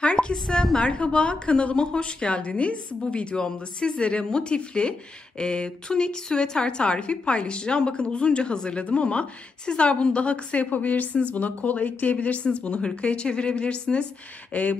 Herkese merhaba, kanalıma hoş geldiniz. Bu videomda sizlere motifli tunik süveter tarifi paylaşacağım. Bakın uzunca hazırladım ama sizler bunu daha kısa yapabilirsiniz. Buna kol ekleyebilirsiniz, bunu hırkaya çevirebilirsiniz.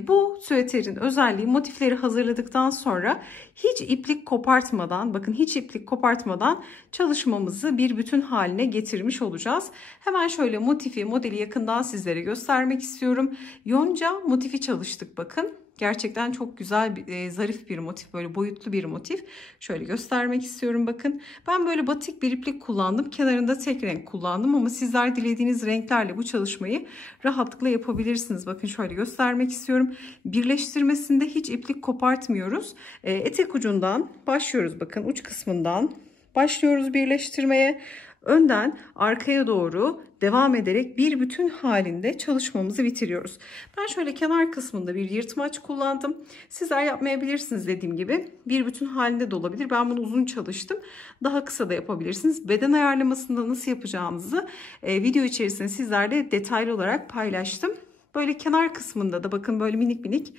Bu süveterin özelliği, motifleri hazırladıktan sonra hiç iplik kopartmadan, bakın hiç iplik kopartmadan çalışmamızı bir bütün haline getirmiş olacağız. Hemen şöyle modeli yakından sizlere göstermek istiyorum. Yonca motifi çalıştık bakın. Gerçekten çok güzel, zarif bir motif, böyle boyutlu bir motif. Şöyle göstermek istiyorum bakın. Ben böyle batik bir iplik kullandım. Kenarında tek renk kullandım ama sizler dilediğiniz renklerle bu çalışmayı rahatlıkla yapabilirsiniz. Bakın şöyle göstermek istiyorum. Birleştirmesinde hiç iplik kopartmıyoruz. Etek ucundan başlıyoruz, bakın uç kısmından başlıyoruz birleştirmeye. Önden arkaya doğru devam ederek bir bütün halinde çalışmamızı bitiriyoruz. Ben şöyle kenar kısmında bir yırtmaç kullandım. Sizler yapmayabilirsiniz, dediğim gibi. Bir bütün halinde de olabilir. Ben bunu uzun çalıştım. Daha kısa da yapabilirsiniz. Beden ayarlamasında nasıl yapacağımızı video içerisinde sizlerle detaylı olarak paylaştım. Böyle kenar kısmında da bakın böyle minik minik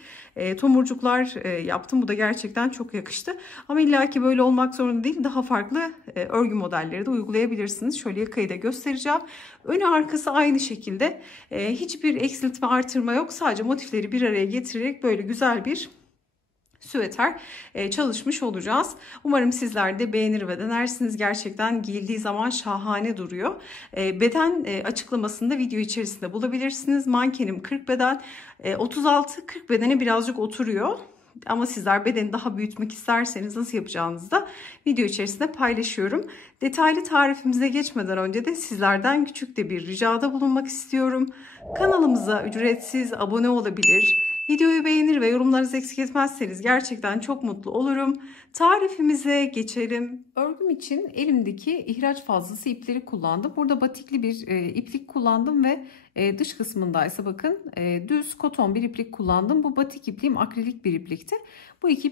tomurcuklar yaptım. Bu da gerçekten çok yakıştı. Ama illaki böyle olmak zorunda değil. Daha farklı örgü modelleri de uygulayabilirsiniz. Şöyle yakayı da göstereceğim. Önü arkası aynı şekilde. Hiçbir eksiltme artırma yok. Sadece motifleri bir araya getirerek böyle güzel bir süveter çalışmış olacağız. Umarım sizler de beğenir ve denersiniz. Gerçekten giyildiği zaman şahane duruyor. Beden açıklamasında video içerisinde bulabilirsiniz. Mankenim 40 beden, 36-40 bedene birazcık oturuyor. Ama sizler bedeni daha büyütmek isterseniz nasıl yapacağınızı da video içerisinde paylaşıyorum. Detaylı tarifimize geçmeden önce de sizlerden küçük de bir ricada bulunmak istiyorum. Kanalımıza ücretsiz abone olabilir, videoyu beğenir ve yorumlarınızı eksik etmezseniz gerçekten çok mutlu olurum. Tarifimize geçelim. Örgüm için elimdeki ihraç fazlası ipleri kullandım. Burada batikli bir iplik kullandım ve dış kısmındaysa bakın düz koton bir iplik kullandım. Bu batik ipliğim akrilik bir iplikti. Bu iki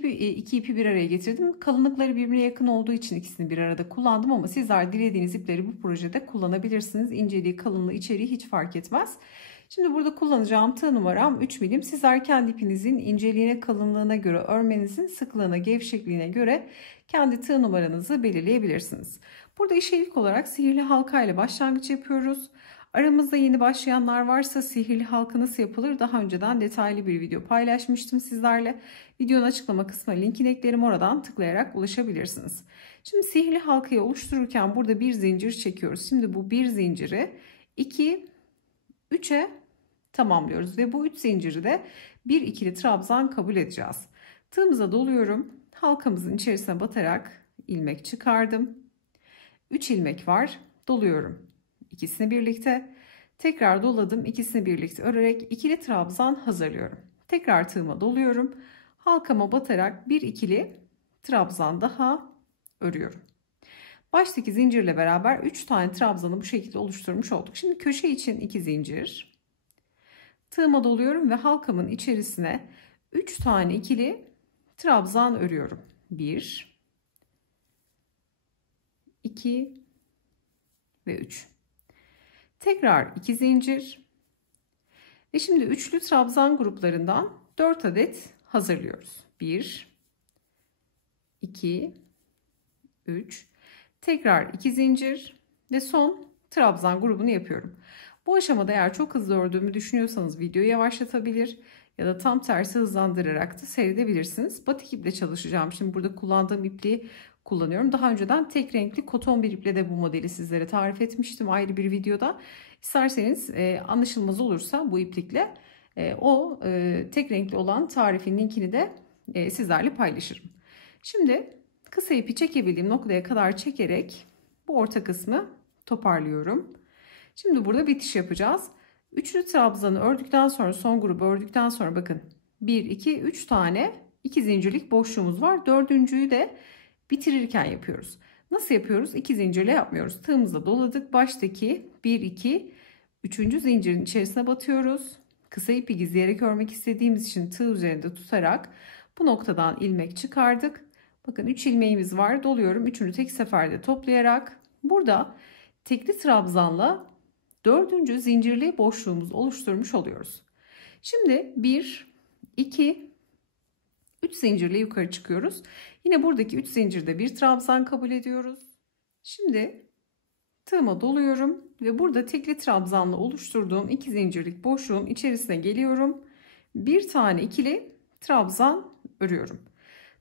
ipi bir araya getirdim. Kalınlıkları birbirine yakın olduğu için ikisini bir arada kullandım ama sizler dilediğiniz ipleri bu projede kullanabilirsiniz. İnceliği, kalınlığı, içeriği hiç fark etmez. Şimdi burada kullanacağım tığ numaram 3 milim. Sizler kendi ipinizin inceliğine, kalınlığına göre, örmenizin sıklığına, gevşekliğine göre kendi tığ numaranızı belirleyebilirsiniz. Burada işe olarak sihirli halka ile başlangıç yapıyoruz. Aramızda yeni başlayanlar varsa sihirli halka nasıl yapılır daha önceden detaylı bir video paylaşmıştım sizlerle. Videonun açıklama kısmına linkini eklerim, oradan tıklayarak ulaşabilirsiniz. Şimdi sihirli halkayı oluştururken burada bir zincir çekiyoruz. Şimdi bu bir zinciri 2, 3'e tamamlıyoruz ve bu 3 zinciri de bir ikili trabzan kabul edeceğiz. Tığımıza doluyorum. Halkamızın içerisine batarak ilmek çıkardım. 3 ilmek var. Doluyorum. İkisini birlikte. Tekrar doladım. İkisini birlikte örerek ikili trabzan hazırlıyorum. Tekrar tığıma doluyorum. Halkama batarak bir ikili trabzan daha örüyorum. Baştaki zincirle beraber 3 tane trabzanı bu şekilde oluşturmuş olduk. Şimdi köşe için 2 zincir. Tığıma doluyorum ve halkamın içerisine 3 tane ikili trabzan örüyorum. 1, 2 ve 3. Tekrar 2 zincir. Ve şimdi üçlü trabzan gruplarından 4 adet hazırlıyoruz. 1, 2, 3. Tekrar 2 zincir ve son trabzan grubunu yapıyorum. Bu aşamada eğer çok hızlı ördüğümü düşünüyorsanız videoyu yavaşlatabilir ya da tam tersi hızlandırarak da seyredebilirsiniz. Batik iple çalışacağım. Şimdi burada kullandığım ipliği kullanıyorum. Daha önceden tek renkli koton bir iple de bu modeli sizlere tarif etmiştim ayrı bir videoda. İsterseniz anlaşılmaz olursa bu iplikle tek renkli olan tarifin linkini de sizlerle paylaşırım. Şimdi kısa ipi çekebildiğim noktaya kadar çekerek bu orta kısmı toparlıyorum. Şimdi burada bitiş yapacağız. Üçlü trabzanı ördükten sonra, son grubu ördükten sonra bakın 1, 2, 3 tane 2 zincirlik boşluğumuz var. Dördüncüyü de bitirirken yapıyoruz. Nasıl yapıyoruz? 2 zincirle yapmıyoruz. Tığımızla doladık. Baştaki 1, 2, 3. zincirin içerisine batıyoruz. Kısa ipi gizleyerek örmek istediğimiz için tığ üzerinde tutarak bu noktadan ilmek çıkardık. Bakın 3 ilmeğimiz var. Doluyorum. Üçünü tek seferde toplayarak burada tekli trabzanla 4. zincirli boşluğumuzu oluşturmuş oluyoruz. Şimdi 1, 2, 3 zincirle yukarı çıkıyoruz. Yine buradaki 3 zincirde bir trabzan kabul ediyoruz. Şimdi tığıma doluyorum ve burada tekli trabzanla oluşturduğum 2 zincirlik boşluğun içerisine geliyorum. Bir tane ikili trabzan örüyorum.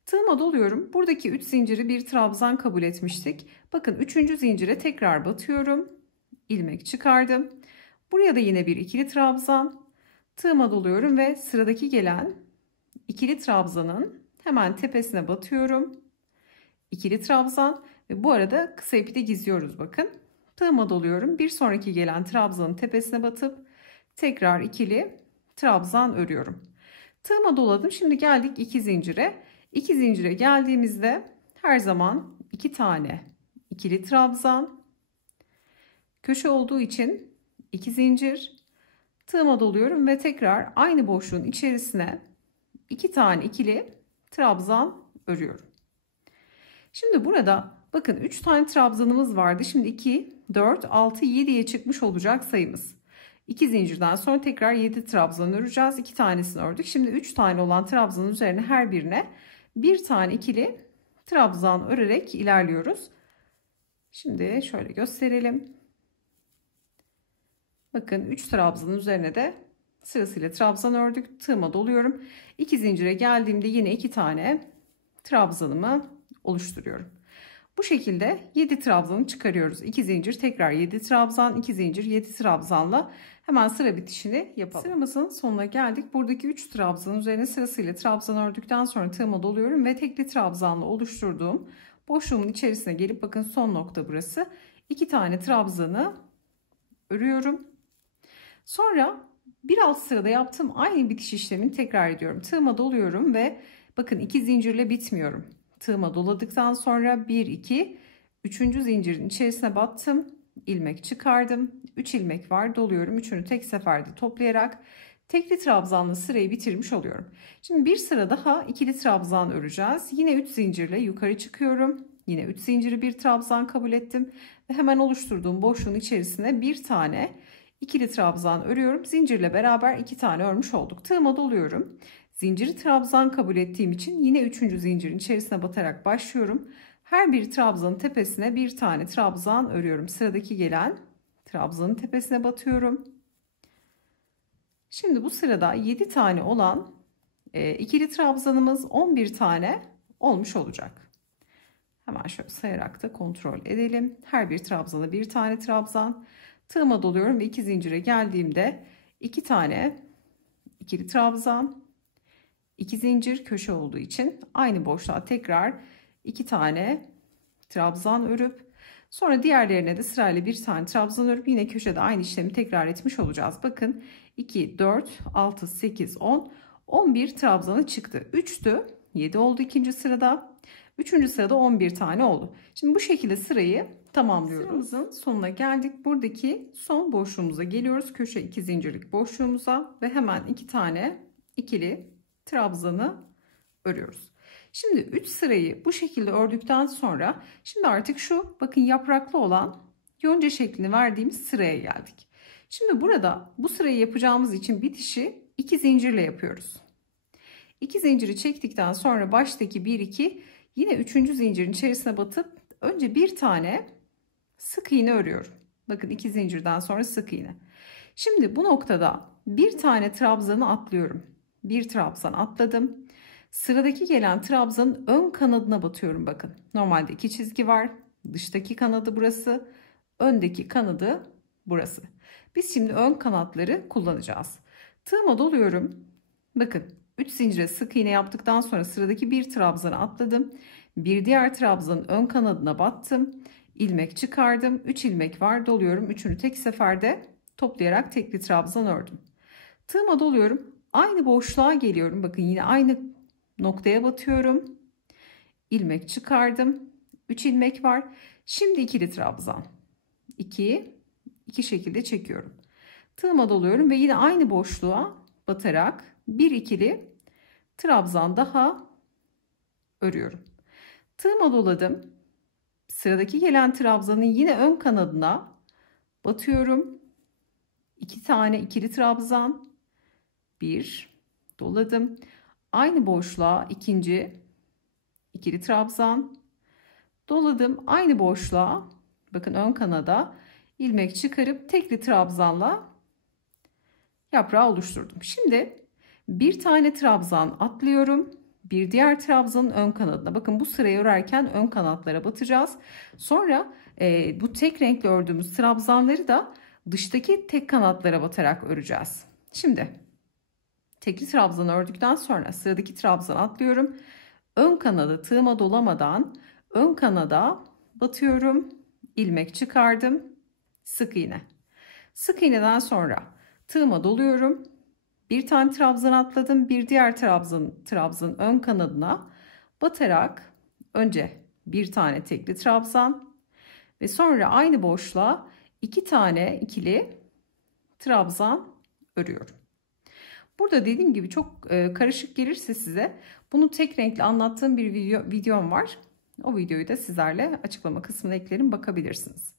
Tığıma doluyorum. Buradaki 3 zinciri bir trabzan kabul etmiştik. Bakın 3. zincire tekrar batıyorum. İlmek çıkardım. Buraya da yine bir ikili trabzan. Tığıma doluyorum ve sıradaki gelen ikili trabzanın hemen tepesine batıyorum. İkili trabzan ve bu arada kısa ipi de gizliyoruz bakın. Tığıma doluyorum. Bir sonraki gelen trabzanın tepesine batıp tekrar ikili trabzan örüyorum. Tığıma doladım. Şimdi geldik 2 zincire. 2 zincire geldiğimizde her zaman 2 tane ikili trabzan, köşe olduğu için 2 zincir, tığıma doluyorum ve tekrar aynı boşluğun içerisine 2 tane ikili trabzan örüyorum. Şimdi burada bakın 3 tane trabzanımız vardı. Şimdi 2, 4, 6, 7'ye çıkmış olacak sayımız. 2 zincirden sonra tekrar 7 trabzan öreceğiz. 2 tanesini ördük. Şimdi 3 tane olan trabzanın üzerine her birine bir tane ikili trabzan örerek ilerliyoruz. Şimdi şöyle gösterelim. Bakın 3 trabzanın üzerine de sırasıyla trabzan ördük. Tığıma doluyorum. 2 zincire geldiğimde yine 2 tane trabzanımı oluşturuyorum. Bu şekilde 7 trabzanı çıkarıyoruz. 2 zincir, tekrar 7 trabzan, 2 zincir, 7 trabzanla hemen sıra bitişini yapalım. Sıramızın sonuna geldik. Buradaki 3 trabzanın üzerine sırasıyla trabzan ördükten sonra tığıma doluyorum ve tekli trabzanla oluşturduğum boşluğumun içerisine gelip bakın son nokta burası. 2 tane trabzanı örüyorum. Sonra bir alt sırada yaptığım aynı bitiş işlemini tekrar ediyorum. Tığıma doluyorum ve bakın 2 zincirle bitmiyorum. Tığıma doladıktan sonra 1, 2, 3. zincirin içerisine battım. İlmek çıkardım. 3 ilmek var. Doluyorum. Üçünü tek seferde toplayarak tekli trabzanla sırayı bitirmiş oluyorum. Şimdi bir sıra daha ikili trabzan öreceğiz. Yine 3 zincirle yukarı çıkıyorum. Yine 3 zinciri bir trabzan kabul ettim. Ve hemen oluşturduğum boşluğun içerisine bir tane ikili trabzan örüyorum. Zincirle beraber 2 tane örmüş olduk. Tığıma doluyorum. Zinciri trabzan kabul ettiğim için yine 3. zincirin içerisine batarak başlıyorum. Her bir trabzanın tepesine bir tane trabzan örüyorum. Sıradaki gelen trabzanın tepesine batıyorum. Şimdi bu sırada 7 tane olan ikili trabzanımız 11 tane olmuş olacak. Hemen şöyle sayarak da kontrol edelim. Her bir trabzana bir tane trabzan. Tığıma doluyorum ve 2 zincire geldiğimde 2 tane ikili trabzan, 2 zincir, köşe olduğu için aynı boşluğa tekrar 2 tane trabzan örüp sonra diğerlerine de sırayla bir tane trabzan örüp yine köşede aynı işlemi tekrar etmiş olacağız. Bakın 2, 4, 6, 8, 10, 11 trabzanı çıktı. 3'tü, 7 oldu ikinci sırada. 3. sırada 11 tane oldu. Şimdi bu şekilde sırayı tamamlıyoruz. Sıramızın sonuna geldik. Buradaki son boşluğumuza geliyoruz. Köşe 2 zincirlik boşluğumuza ve hemen 2 tane ikili trabzanı örüyoruz. Şimdi 3 sırayı bu şekilde ördükten sonra şimdi artık şu bakın yapraklı olan yonca şeklini verdiğimiz sıraya geldik. Şimdi burada bu sırayı yapacağımız için bitişi 2 zincirle yapıyoruz. 2 zinciri çektikten sonra baştaki 1, 2 yine 3. zincirin içerisine batıp önce bir tane sık iğne örüyorum. Bakın 2 zincirden sonra sık iğne. Şimdi bu noktada bir tane trabzanı atlıyorum. Bir trabzan atladım. Sıradaki gelen trabzanın ön kanadına batıyorum bakın. Normalde 2 çizgi var. Dıştaki kanadı burası. Öndeki kanadı burası. Biz şimdi ön kanatları kullanacağız. Tığıma doluyorum. Bakın 3 zincire sık iğne yaptıktan sonra sıradaki bir trabzanı atladım. Bir diğer trabzanın ön kanadına battım. İlmek çıkardım. 3 ilmek var. Doluyorum. Üçünü tek seferde toplayarak tekli trabzan ördüm. Tığıma doluyorum. Aynı boşluğa geliyorum. Bakın yine aynı noktaya batıyorum. İlmek çıkardım. 3 ilmek var. Şimdi ikili trabzan. 2 şekilde çekiyorum. Tığıma doluyorum ve yine aynı boşluğa batarak bir ikili trabzan daha örüyorum. Tığıma doladım. Sıradaki gelen trabzanın yine ön kanadına batıyorum. 2 tane ikili trabzan. 1, doladım. Aynı boşluğa ikinci ikili trabzan doladım. Aynı boşluğa bakın ön kanada ilmek çıkarıp tekli trabzanla yaprağı oluşturdum. Şimdi bir tane trabzan atlıyorum. Bir diğer trabzanın ön kanadına. Bakın bu sırayı örerken ön kanatlara batacağız. Sonra bu tek renkli ördüğümüz trabzanları da dıştaki tek kanatlara batarak öreceğiz. Şimdi tekli trabzanı ördükten sonra sıradaki trabzanı atlıyorum. Ön kanadı tığıma dolamadan ön kanada batıyorum. İlmek çıkardım. Sık iğne. Sık iğneden sonra tığıma doluyorum. Bir tane trabzan atladım. Bir diğer trabzanın ön kanadına batarak önce bir tane tekli trabzan ve sonra aynı boşluğa iki tane ikili trabzan örüyorum. Burada dediğim gibi çok karışık gelirse size bunu tek renkli anlattığım bir videom var. O videoyu da sizlerle açıklama kısmına eklerim, bakabilirsiniz.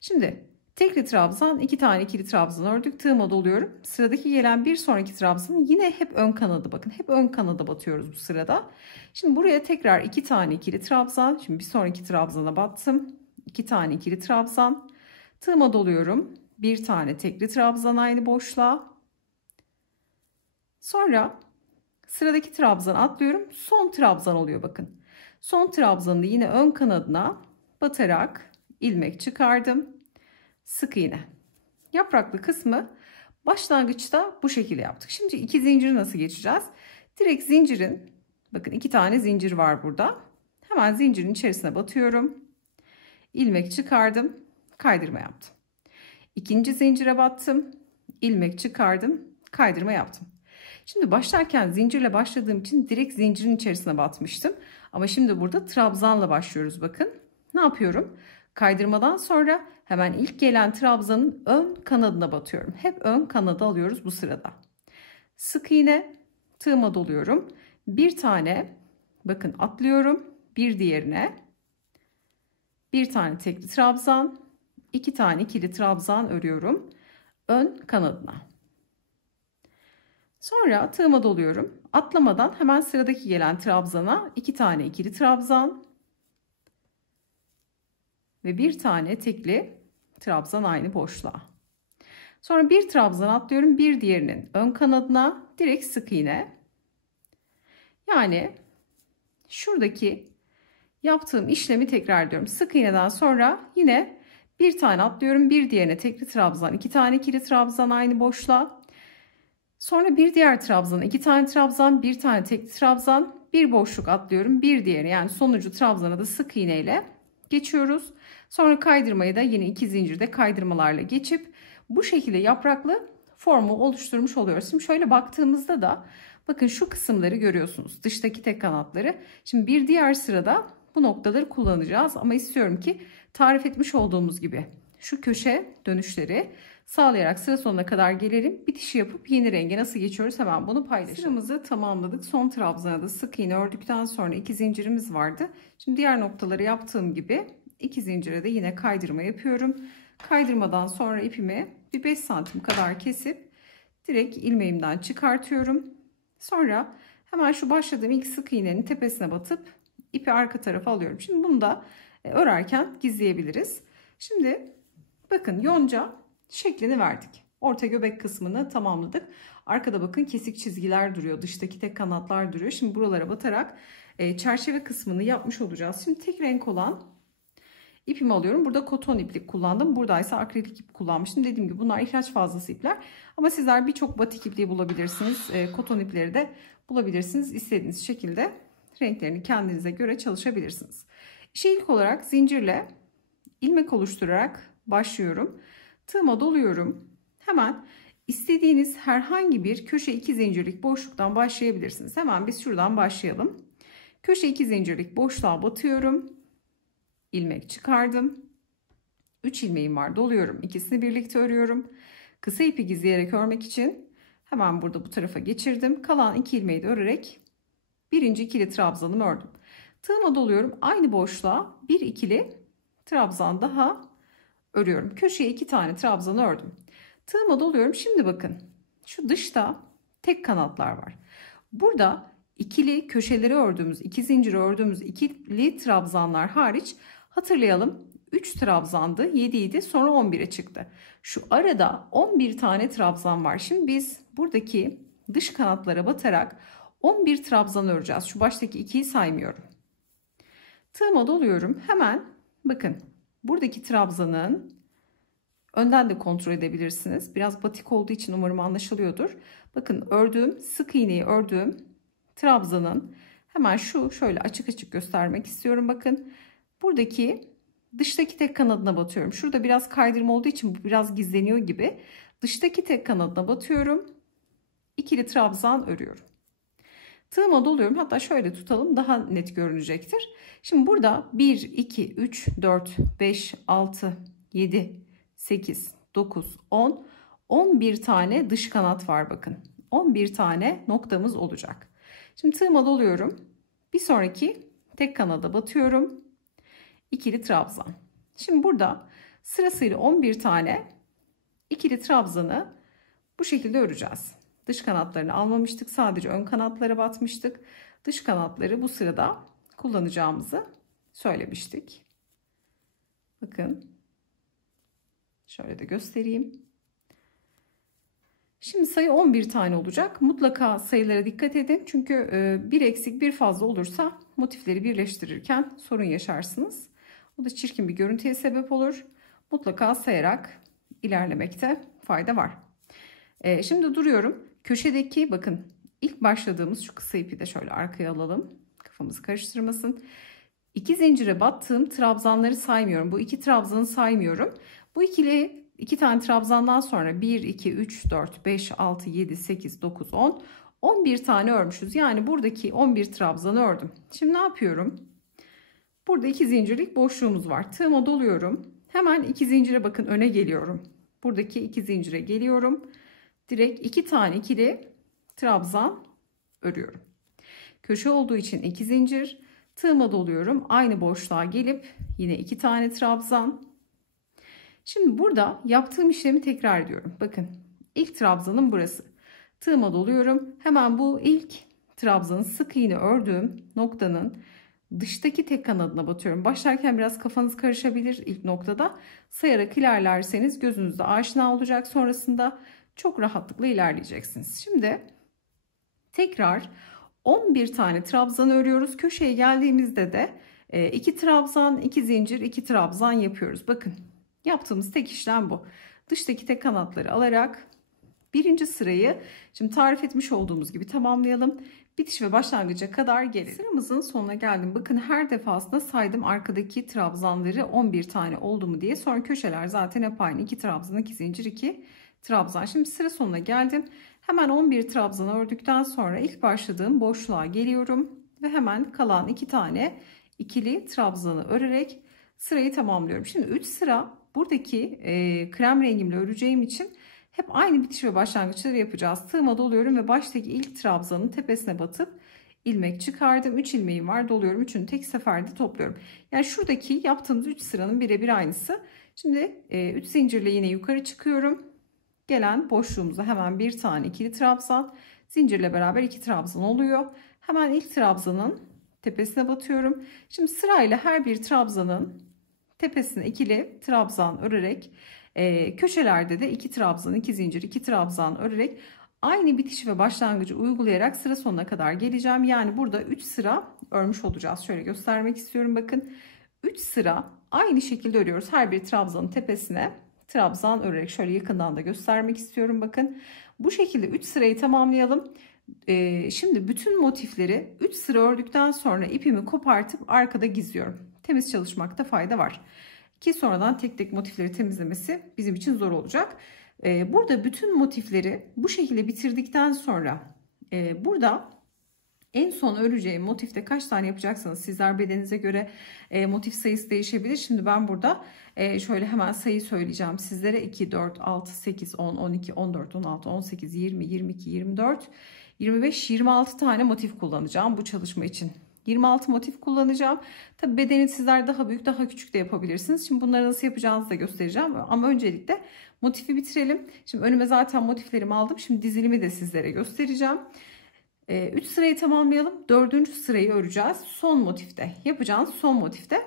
Şimdi tekli trabzan, iki tane ikili trabzan ördük. Tığıma doluyorum. Sıradaki gelen bir sonraki trabzanın yine hep ön kanadı, bakın hep ön kanada batıyoruz bu sırada. Şimdi buraya tekrar iki tane ikili trabzan. Şimdi bir sonraki trabzana battım. İki tane ikili trabzan. Tığıma doluyorum. Bir tane tekli trabzan aynı boşluğa. Sonra sıradaki trabzan atlıyorum. Son trabzan oluyor bakın. Son trabzanı yine ön kanadına batarak ilmek çıkardım. Sık iğne. Yapraklı kısmı başlangıçta bu şekilde yaptık. Şimdi iki zinciri nasıl geçeceğiz? Direkt zincirin, bakın iki tane zincir var burada. Hemen zincirin içerisine batıyorum. İlmek çıkardım. Kaydırma yaptım. İkinci zincire battım. İlmek çıkardım. Kaydırma yaptım. Şimdi başlarken zincirle başladığım için direkt zincirin içerisine batmıştım. Ama şimdi burada trabzanla başlıyoruz bakın. Ne yapıyorum? Kaydırmadan sonra hemen ilk gelen trabzanın ön kanadına batıyorum. Hep ön kanadı alıyoruz bu sırada. Sık iğne, tığıma doluyorum. Bir tane bakın atlıyorum. Bir diğerine. Bir tane tekli trabzan. İki tane ikili trabzan örüyorum. Ön kanadına. Sonra tığıma doluyorum. Atlamadan hemen sıradaki gelen trabzana iki tane ikili trabzan ve bir tane tekli trabzan aynı boşluğa. Sonra bir trabzan atlıyorum. Bir diğerinin ön kanadına direkt sık iğne. Yani şuradaki yaptığım işlemi tekrar ediyorum. Sık iğneden sonra yine bir tane atlıyorum. Bir diğerine tekli trabzan, iki tane ikili trabzan aynı boşluğa. Sonra bir diğer trabzana iki tane trabzan, bir tane tekli trabzan, bir boşluk atlıyorum. Bir diğeri yani sonuncu trabzana da sık iğne ile geçiyoruz. Sonra kaydırmayı da yine iki zincirde kaydırmalarla geçip bu şekilde yapraklı formu oluşturmuş oluyoruz. Şimdi şöyle baktığımızda da bakın şu kısımları görüyorsunuz. Dıştaki tek kanatları. Şimdi bir diğer sırada bu noktaları kullanacağız ama istiyorum ki tarif etmiş olduğumuz gibi şu köşe dönüşleri sağlayarak sıra sonuna kadar gelelim. Bitişi yapıp yeni renge nasıl geçiyoruz hemen bunu paylaşalım. Sıramızı tamamladık. Son trabzana da sık iğne ördükten sonra iki zincirimiz vardı. Şimdi diğer noktaları yaptığım gibi iki zincire de yine kaydırma yapıyorum. Kaydırmadan sonra ipimi bir 5 santim kadar kesip direkt ilmeğimden çıkartıyorum. Sonra hemen şu başladığım ilk sık iğnenin tepesine batıp ipi arka tarafa alıyorum. Şimdi bunu da örerken gizleyebiliriz. Şimdi bakın yonca şeklini verdik. Orta göbek kısmını tamamladık. Arkada bakın kesik çizgiler duruyor. Dıştaki tek kanatlar duruyor. Şimdi buralara batarak çerçeve kısmını yapmış olacağız. Şimdi tek renk olan ipimi alıyorum. Burada koton iplik kullandım. Buradaysa akrilik ip kullanmıştım. Dediğim gibi bunlar ihtiyaç fazlası ipler. Ama sizler birçok batik ipliği bulabilirsiniz. Koton ipleri de bulabilirsiniz. İstediğiniz şekilde renklerini kendinize göre çalışabilirsiniz. İşe ilk olarak zincirle ilmek oluşturarak başlıyorum. Tığıma doluyorum. Hemen istediğiniz herhangi bir köşe iki zincirlik boşluktan başlayabilirsiniz. Hemen biz şuradan başlayalım. Köşe iki zincirlik boşluğa batıyorum. İlmek çıkardım. 3 ilmeğim var. Doluyorum. İkisini birlikte örüyorum. Kısa ipi gizleyerek örmek için hemen burada bu tarafa geçirdim. Kalan 2 ilmeği de örerek birinci ikili trabzanımı ördüm. Tığıma doluyorum. Aynı boşluğa bir ikili trabzan daha örüyorum. Köşeye 2 tane trabzan ördüm. Tığıma doluyorum. Şimdi bakın şu dışta tek kanatlar var. Burada ikili köşeleri ördüğümüz, iki zinciri ördüğümüz ikili trabzanlar hariç hatırlayalım. 3 trabzandı, 7 idi, sonra 11'e çıktı. Şu arada 11 tane trabzan var. Şimdi biz buradaki dış kanatlara batarak 11 trabzan öreceğiz. Şu baştaki 2'yi saymıyorum. Tığıma doluyorum. Hemen bakın buradaki trabzanın önden de kontrol edebilirsiniz. Biraz batik olduğu için umarım anlaşılıyordur. Bakın ördüğüm, sık iğneyi ördüğüm trabzanın hemen şöyle açık açık göstermek istiyorum. Bakın buradaki dıştaki tek kanadına batıyorum. Şurada biraz kaydırma olduğu için bu biraz gizleniyor gibi. Dıştaki tek kanadına batıyorum. İkili trabzan örüyorum. Tığıma doluyorum. Hatta şöyle tutalım, daha net görünecektir. Şimdi burada 1, 2, 3, 4, 5, 6, 7, 8, 9, 10, 11 tane dış kanat var bakın. 11 tane noktamız olacak. Şimdi tığıma doluyorum. Bir sonraki tek kanada batıyorum. İkili trabzan. Şimdi burada sırasıyla 11 tane ikili trabzanı bu şekilde öreceğiz. Dış kanatlarını almamıştık. Sadece ön kanatlara batmıştık. Dış kanatları bu sırada kullanacağımızı söylemiştik. Bakın. Şöyle de göstereyim. Şimdi sayı 11 tane olacak. Mutlaka sayılara dikkat edin. Çünkü bir eksik bir fazla olursa motifleri birleştirirken sorun yaşarsınız. O da çirkin bir görüntüye sebep olur. Mutlaka sayarak ilerlemekte fayda var. Şimdi duruyorum. Köşedeki bakın ilk başladığımız şu kısa ipi de şöyle arkaya alalım. Kafamızı karıştırmasın. 2 zincire battığım trabzanları saymıyorum. Bu 2 trabzanı saymıyorum. Bu iki tane trabzandan sonra 1, 2, 3, 4, 5, 6, 7, 8, 9, 10, 11 tane örmüşüz. Yani buradaki 11 trabzanı ördüm. Şimdi ne yapıyorum? Burada 2 zincirlik boşluğumuz var. Tığıma doluyorum. Hemen 2 zincire bakın öne geliyorum. Buradaki 2 zincire geliyorum. Direkt 2 tane ikili trabzan örüyorum. Köşe olduğu için 2 zincir. Tığıma doluyorum. Aynı boşluğa gelip yine 2 tane trabzan. Şimdi burada yaptığım işlemi tekrar ediyorum. Bakın ilk trabzanım burası. Tığıma doluyorum. Hemen bu ilk trabzanın sık iğne ördüğüm noktanın dıştaki tek kanadına batıyorum. Başlarken biraz kafanız karışabilir ilk noktada. Sayarak ilerlerseniz gözünüzde aşina olacak. Sonrasında çok rahatlıkla ilerleyeceksiniz. Şimdi tekrar 11 tane trabzan örüyoruz. Köşeye geldiğimizde de 2 trabzan, 2 zincir, 2 trabzan yapıyoruz. Bakın yaptığımız tek işlem bu. Dıştaki tek kanatları alarak birinci sırayı şimdi tarif etmiş olduğumuz gibi tamamlayalım. Bitiş ve başlangıca kadar gelelim. Sıramızın sonuna geldim. Bakın her defasında saydım arkadaki trabzanları 11 tane oldu mu diye. Sonra köşeler zaten hep aynı. 2 trabzan, 2 zincir, 2 trabzan. Şimdi sıra sonuna geldim. Hemen 11 trabzan ördükten sonra ilk başladığım boşluğa geliyorum. Ve hemen kalan 2 tane ikili trabzanı örerek sırayı tamamlıyorum. Şimdi 3 sıra buradaki krem rengimle öreceğim için hep aynı bitiş ve başlangıçları yapacağız. Tığıma doluyorum ve baştaki ilk trabzanın tepesine batıp ilmek çıkardım. 3 ilmeğim var, doluyorum. 3'ünü tek seferde topluyorum. Yani şuradaki yaptığımız 3 sıranın birebir aynısı. Şimdi 3 zincirle yine yukarı çıkıyorum. Gelen boşluğumuza hemen bir tane ikili trabzan, zincirle beraber 2 trabzan oluyor. Hemen ilk trabzanın tepesine batıyorum. Şimdi sırayla her bir trabzanın tepesine ikili trabzan örerek köşelerde de 2 trabzan, 2 zincir, 2 trabzan örerek aynı bitiş ve başlangıcı uygulayarak sıra sonuna kadar geleceğim. Yani burada 3 sıra örmüş olacağız. Şöyle göstermek istiyorum. Bakın 3 sıra aynı şekilde örüyoruz. Her bir trabzanın tepesine trabzan örerek şöyle yakından da göstermek istiyorum. Bakın bu şekilde 3 sırayı tamamlayalım. Şimdi bütün motifleri 3 sıra ördükten sonra ipimi kopartıp arkada gizliyorum. Temiz çalışmakta fayda var. Ki sonradan tek tek motifleri temizlemesi bizim için zor olacak. Burada bütün motifleri bu şekilde bitirdikten sonra burada en son öreceğim motifte kaç tane yapacaksanız sizler bedeninize göre motif sayısı değişebilir. Şimdi ben burada şöyle hemen sayı söyleyeceğim sizlere. 2, 4, 6, 8, 10, 12, 14, 16, 18, 20, 22, 24, 25, 26 tane motif kullanacağım bu çalışma için. 26 motif kullanacağım. Tabi bedeni sizler daha büyük daha küçük de yapabilirsiniz. Şimdi bunları nasıl yapacağınızı da göstereceğim. Ama öncelikle motifi bitirelim. Şimdi önüme zaten motiflerimi aldım. Şimdi dizilimi de sizlere göstereceğim. 3 sırayı tamamlayalım. 4. sırayı öreceğiz. Son motifte yapacağız. Son motifte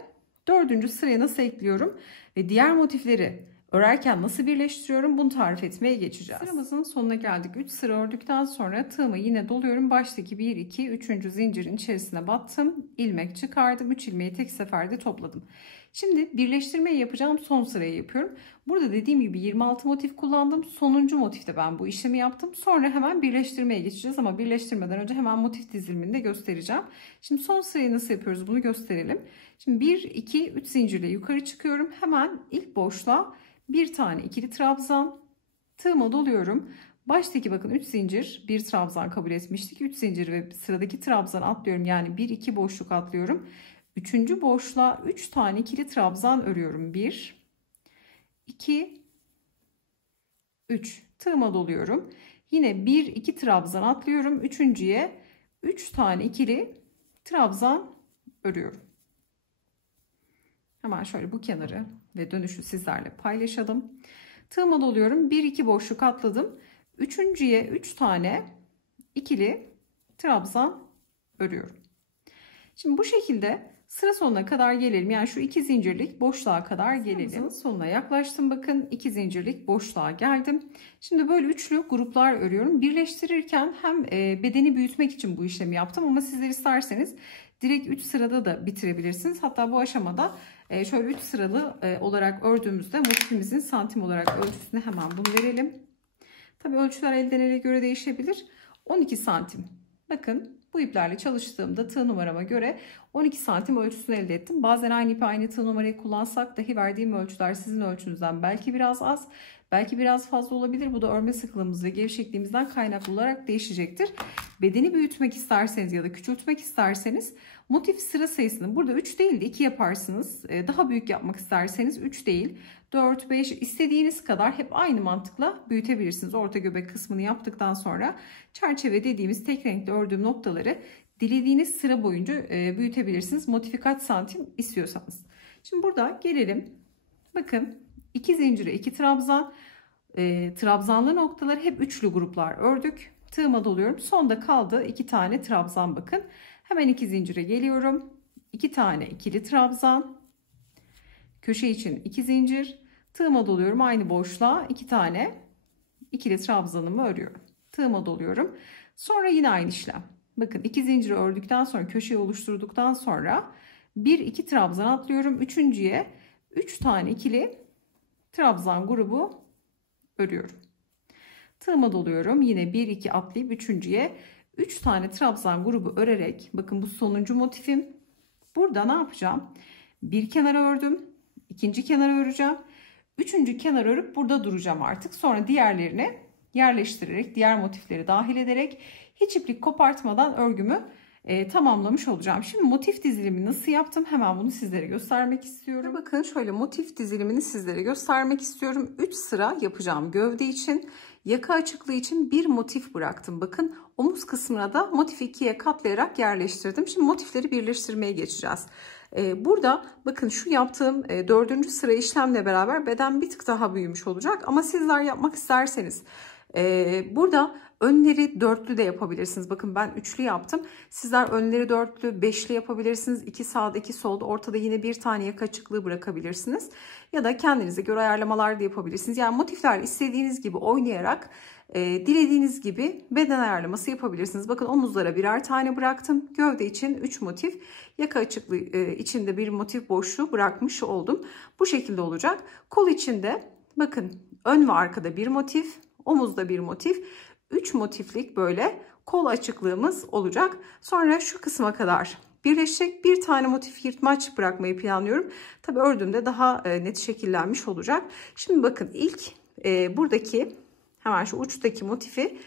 4. sıraya nasıl ekliyorum ve diğer motifleri örerken nasıl birleştiriyorum, bunu tarif etmeye geçeceğiz. Sıramızın sonuna geldik. 3 sıra ördükten sonra tığımı yine doluyorum. Baştaki 1, 2, 3. zincirin içerisine battım. İlmek çıkardım. 3 ilmeği tek seferde topladım. Şimdi birleştirmeyi yapacağım, son sırayı yapıyorum. Burada dediğim gibi 26 motif kullandım. Sonuncu motifte ben bu işlemi yaptım. Sonra hemen birleştirmeye geçeceğiz ama birleştirmeden önce hemen motif dizilimini de göstereceğim. Şimdi son sırayı nasıl yapıyoruz bunu gösterelim. Şimdi 1, 2, 3 zincirle yukarı çıkıyorum. Hemen ilk boşluğa bir tane ikili trabzan, tığıma doluyorum. Baştaki bakın 3 zincir, bir trabzan kabul etmiştik. 3 zincir ve sıradaki trabzan atlıyorum. Yani 1, 2 boşluk atlıyorum. 3. boşluğa 3 tane ikili trabzan örüyorum. 1, 2, 3. Tığıma doluyorum. Yine 1, 2 trabzan atlıyorum. Üçüncüye 3 tane ikili trabzan örüyorum. Hemen şöyle bu kenarı ve dönüşü sizlerle paylaşalım. Tığıma doluyorum. 1, 2 boşluk atladım. Üçüncüye 3 tane ikili trabzan örüyorum. Şimdi bu şekilde sıra sonuna kadar gelelim. Yani şu 2 zincirlik boşluğa kadar gelelim. Sonuna yaklaştım. Bakın 2 zincirlik boşluğa geldim. Şimdi böyle üçlü gruplar örüyorum. Birleştirirken hem bedeni büyütmek için bu işlemi yaptım ama sizler isterseniz direkt 3 sırada da bitirebilirsiniz. Hatta bu aşamada şöyle 3 sıralı olarak ördüğümüzde motifimizin santim olarak ölçüsünü hemen bunu verelim. Tabii ölçüler elden ele göre değişebilir. 12 santim. Bakın bu iplerle çalıştığımda tığ numarama göre 12 santim ölçüsünü elde ettim. Bazen aynı ipi aynı tığ numarayı kullansak dahi verdiğim ölçüler sizin ölçünüzden belki biraz az, belki biraz fazla olabilir. Bu da örme sıklığımız ve gevşekliğimizden kaynaklı olarak değişecektir. Bedeni büyütmek isterseniz ya da küçültmek isterseniz motif sıra sayısını burada 3 değil de 2 yaparsınız. Daha büyük yapmak isterseniz 3 değil 4, 5 istediğiniz kadar hep aynı mantıkla büyütebilirsiniz. Orta göbek kısmını yaptıktan sonra çerçeve dediğimiz tek renkli ördüğüm noktaları dilediğiniz sıra boyunca büyütebilirsiniz. Motifi kaç santim istiyorsanız. Şimdi burada gelelim. Bakın 2 zincire 2 trabzan. Trabzanlı noktaları hep üçlü gruplar ördük. Tığıma doluyorum. Sonda kaldı 2 tane trabzan bakın. Hemen 2 zincire geliyorum. 2 tane ikili trabzan. Köşe için 2 zincir. Tığıma doluyorum. Aynı boşluğa 2 tane ikili trabzanımı örüyorum. Tığıma doluyorum. Sonra yine aynı işlem. Bakın 2 zinciri ördükten sonra köşeyi oluşturduktan sonra 1, 2 trabzan atlıyorum. Üçüncüye 3 tane ikili trabzan grubu örüyorum. Tığıma doluyorum. Yine 1, 2 atlayıp üçüncüye 3 tane trabzan grubu örerek bakın bu sonuncu motifim. Burada ne yapacağım? Bir kenara ördüm. İkinci kenara öreceğim. Üçüncü kenar örüp burada duracağım artık. Sonra diğerlerini yerleştirerek, diğer motifleri dahil ederek hiç iplik kopartmadan örgümü tamamlamış olacağım. Şimdi motif dizilimi nasıl yaptım? Hemen bunu sizlere göstermek istiyorum. Bakın şöyle motif dizilimini sizlere göstermek istiyorum. 3 sıra yapacağım gövde için. Yaka açıklığı için bir motif bıraktım. Bakın omuz kısmına da motifi 2'ye katlayarak yerleştirdim. Şimdi motifleri birleştirmeye geçeceğiz. Burada bakın şu yaptığım 4. sıra işlemle beraber beden bir tık daha büyümüş olacak. Ama sizler yapmak isterseniz burada önleri dörtlü de yapabilirsiniz. Bakın ben üçlü yaptım. Sizler önleri dörtlü, beşli yapabilirsiniz. 2 sağda 2 solda, ortada yine bir tane yaka açıklığı bırakabilirsiniz. Ya da kendinize göre ayarlamalar da yapabilirsiniz. Yani motifler istediğiniz gibi oynayarak dilediğiniz gibi beden ayarlaması yapabilirsiniz. Bakın omuzlara birer tane bıraktım. Gövde için 3 motif, yaka açıklığı içinde bir motif boşluğu bırakmış oldum. Bu şekilde olacak. Kol içinde bakın ön ve arkada bir motif, omuzda bir motif, 3 motiflik böyle kol açıklığımız olacak. Sonra şu kısma kadar birleşecek bir tane motif yırtmaç bırakmayı planlıyorum. Tabi ördüğümde daha net şekillenmiş olacak. Şimdi bakın ilk buradaki hemen şu uçtaki motifi,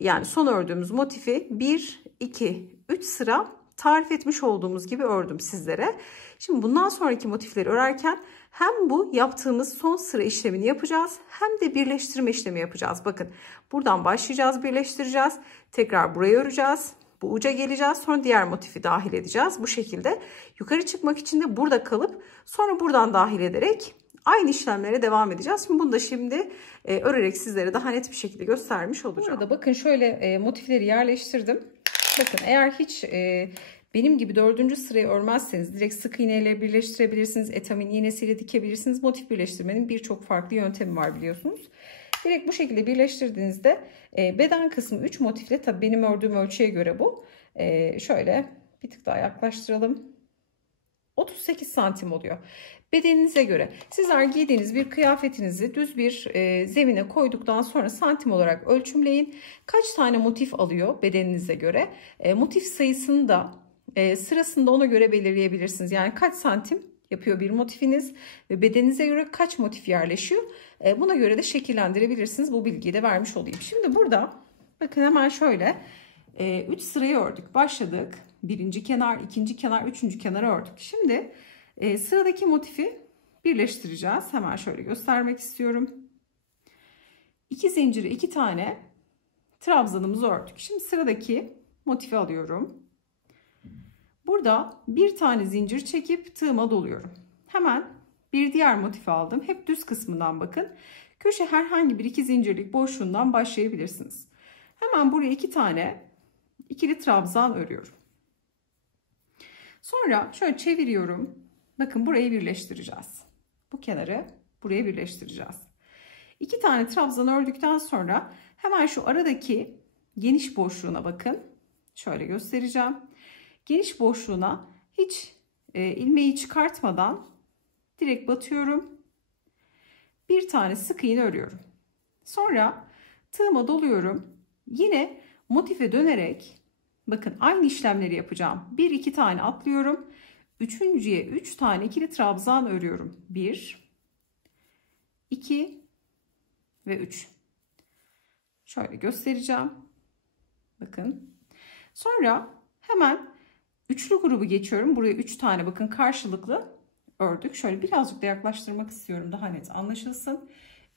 yani son ördüğümüz motifi 1, 2, 3 sıra tarif etmiş olduğumuz gibi ördüm sizlere. Şimdi bundan sonraki motifleri örerken hem bu yaptığımız son sıra işlemini yapacağız hem de birleştirme işlemi yapacağız. Bakın buradan başlayacağız, birleştireceğiz. Tekrar buraya öreceğiz. Bu uca geleceğiz. Sonra diğer motifi dahil edeceğiz. Bu şekilde yukarı çıkmak için de burada kalıp sonra buradan dahil ederek Aynı işlemlere devam edeceğiz. Şimdi bunu da örerek sizlere daha net bir şekilde göstermiş olacağım. Burada bakın şöyle motifleri yerleştirdim. Bakın eğer hiç benim gibi 4. sırayı örmezseniz direkt sık iğneyle birleştirebilirsiniz. Etamin iğnesiyle dikebilirsiniz. Motif birleştirmenin birçok farklı yöntemi var biliyorsunuz. Direkt bu şekilde birleştirdiğinizde beden kısmı 3 motifle, tabii benim ördüğüm ölçüye göre bu. Şöyle bir tık daha yaklaştıralım. 38 santim oluyor. Bedeninize göre sizler giydiğiniz bir kıyafetinizi düz bir zemine koyduktan sonra santim olarak ölçümleyin. Kaç tane motif alıyor bedeninize göre? Motif sayısını da sırasında ona göre belirleyebilirsiniz. Yani kaç santim yapıyor bir motifiniz ve bedeninize göre kaç motif yerleşiyor? Buna göre de şekillendirebilirsiniz. Bu bilgiyi de vermiş olayım. Şimdi burada bakın hemen şöyle 3 sırayı ördük. Başladık. Birinci kenar, ikinci kenar, üçüncü kenar ördük. Şimdi sıradaki motifi birleştireceğiz. Hemen şöyle göstermek istiyorum. 2 zinciri 2 tane trabzanımızı ördük. Şimdi sıradaki motifi alıyorum. Burada bir tane zincir çekip tığıma doluyorum. Hemen bir diğer motifi aldım. Hep düz kısmından bakın. Köşe herhangi bir 2 zincirlik boşluğundan başlayabilirsiniz. Hemen buraya 2 tane ikili trabzan örüyorum. Sonra şöyle çeviriyorum. Bakın burayı birleştireceğiz. Bu kenarı buraya birleştireceğiz. 2 tane trabzan ördükten sonra hemen şu aradaki geniş boşluğuna bakın. Şöyle göstereceğim. Geniş boşluğuna hiç ilmeği çıkartmadan direkt batıyorum. Bir tane sık iğne örüyorum. Sonra tığıma doluyorum. Yine motife dönerek bakın aynı işlemleri yapacağım. 1-2 tane atlıyorum. Üçüncüye 3 tane ikili trabzan örüyorum. 1, 2 ve 3. Şöyle göstereceğim. Bakın. Sonra hemen üçlü grubu geçiyorum. Buraya 3 tane bakın karşılıklı ördük. Şöyle birazcık da yaklaştırmak istiyorum daha net anlaşılsın.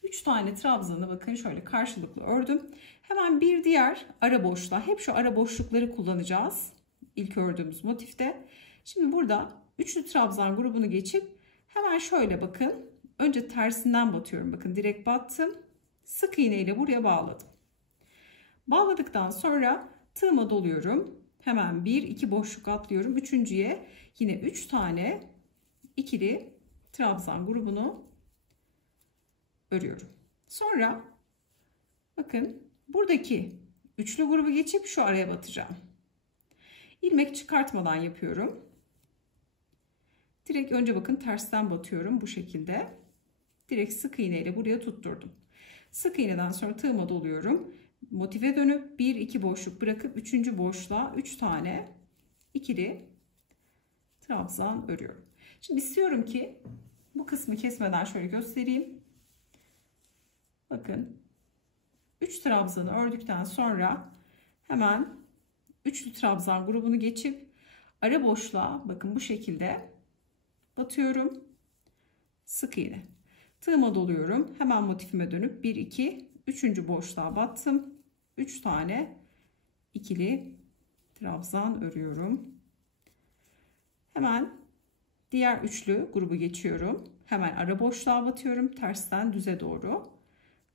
3 tane trabzanı bakın şöyle karşılıklı ördüm. Hemen bir diğer ara boşluğa, hep şu ara boşlukları kullanacağız ilk ördüğümüz motifte. Şimdi burada üçlü trabzan grubunu geçip hemen şöyle bakın önce tersinden batıyorum. Bakın direkt battım. Sık iğne ile buraya bağladım. Bağladıktan sonra tığıma doluyorum. Hemen 1-2 boşluk atlıyorum. Üçüncüye yine 3 tane ikili trabzan grubunu örüyorum. Sonra bakın buradaki üçlü grubu geçip şu araya batacağım. İlmek çıkartmadan yapıyorum. Direkt önce bakın tersten batıyorum bu şekilde. Direkt sık iğne ile buraya tutturdum. Sık iğneden sonra tığıma doluyorum. Motife dönüp 1-2 boşluk bırakıp 3. boşluğa 3 tane ikili trabzan örüyorum. Şimdi istiyorum ki bu kısmı kesmeden şöyle göstereyim. Bakın 3 trabzanı ördükten sonra hemen üçlü trabzan grubunu geçip ara boşluğa bakın bu şekilde batıyorum. Sık iğne. Tığıma doluyorum. Hemen motifime dönüp 1-2 3. boşluğa battım. 3 tane ikili trabzan örüyorum. Hemen diğer üçlü grubu geçiyorum. Hemen ara boşluğa batıyorum. Tersten düze doğru.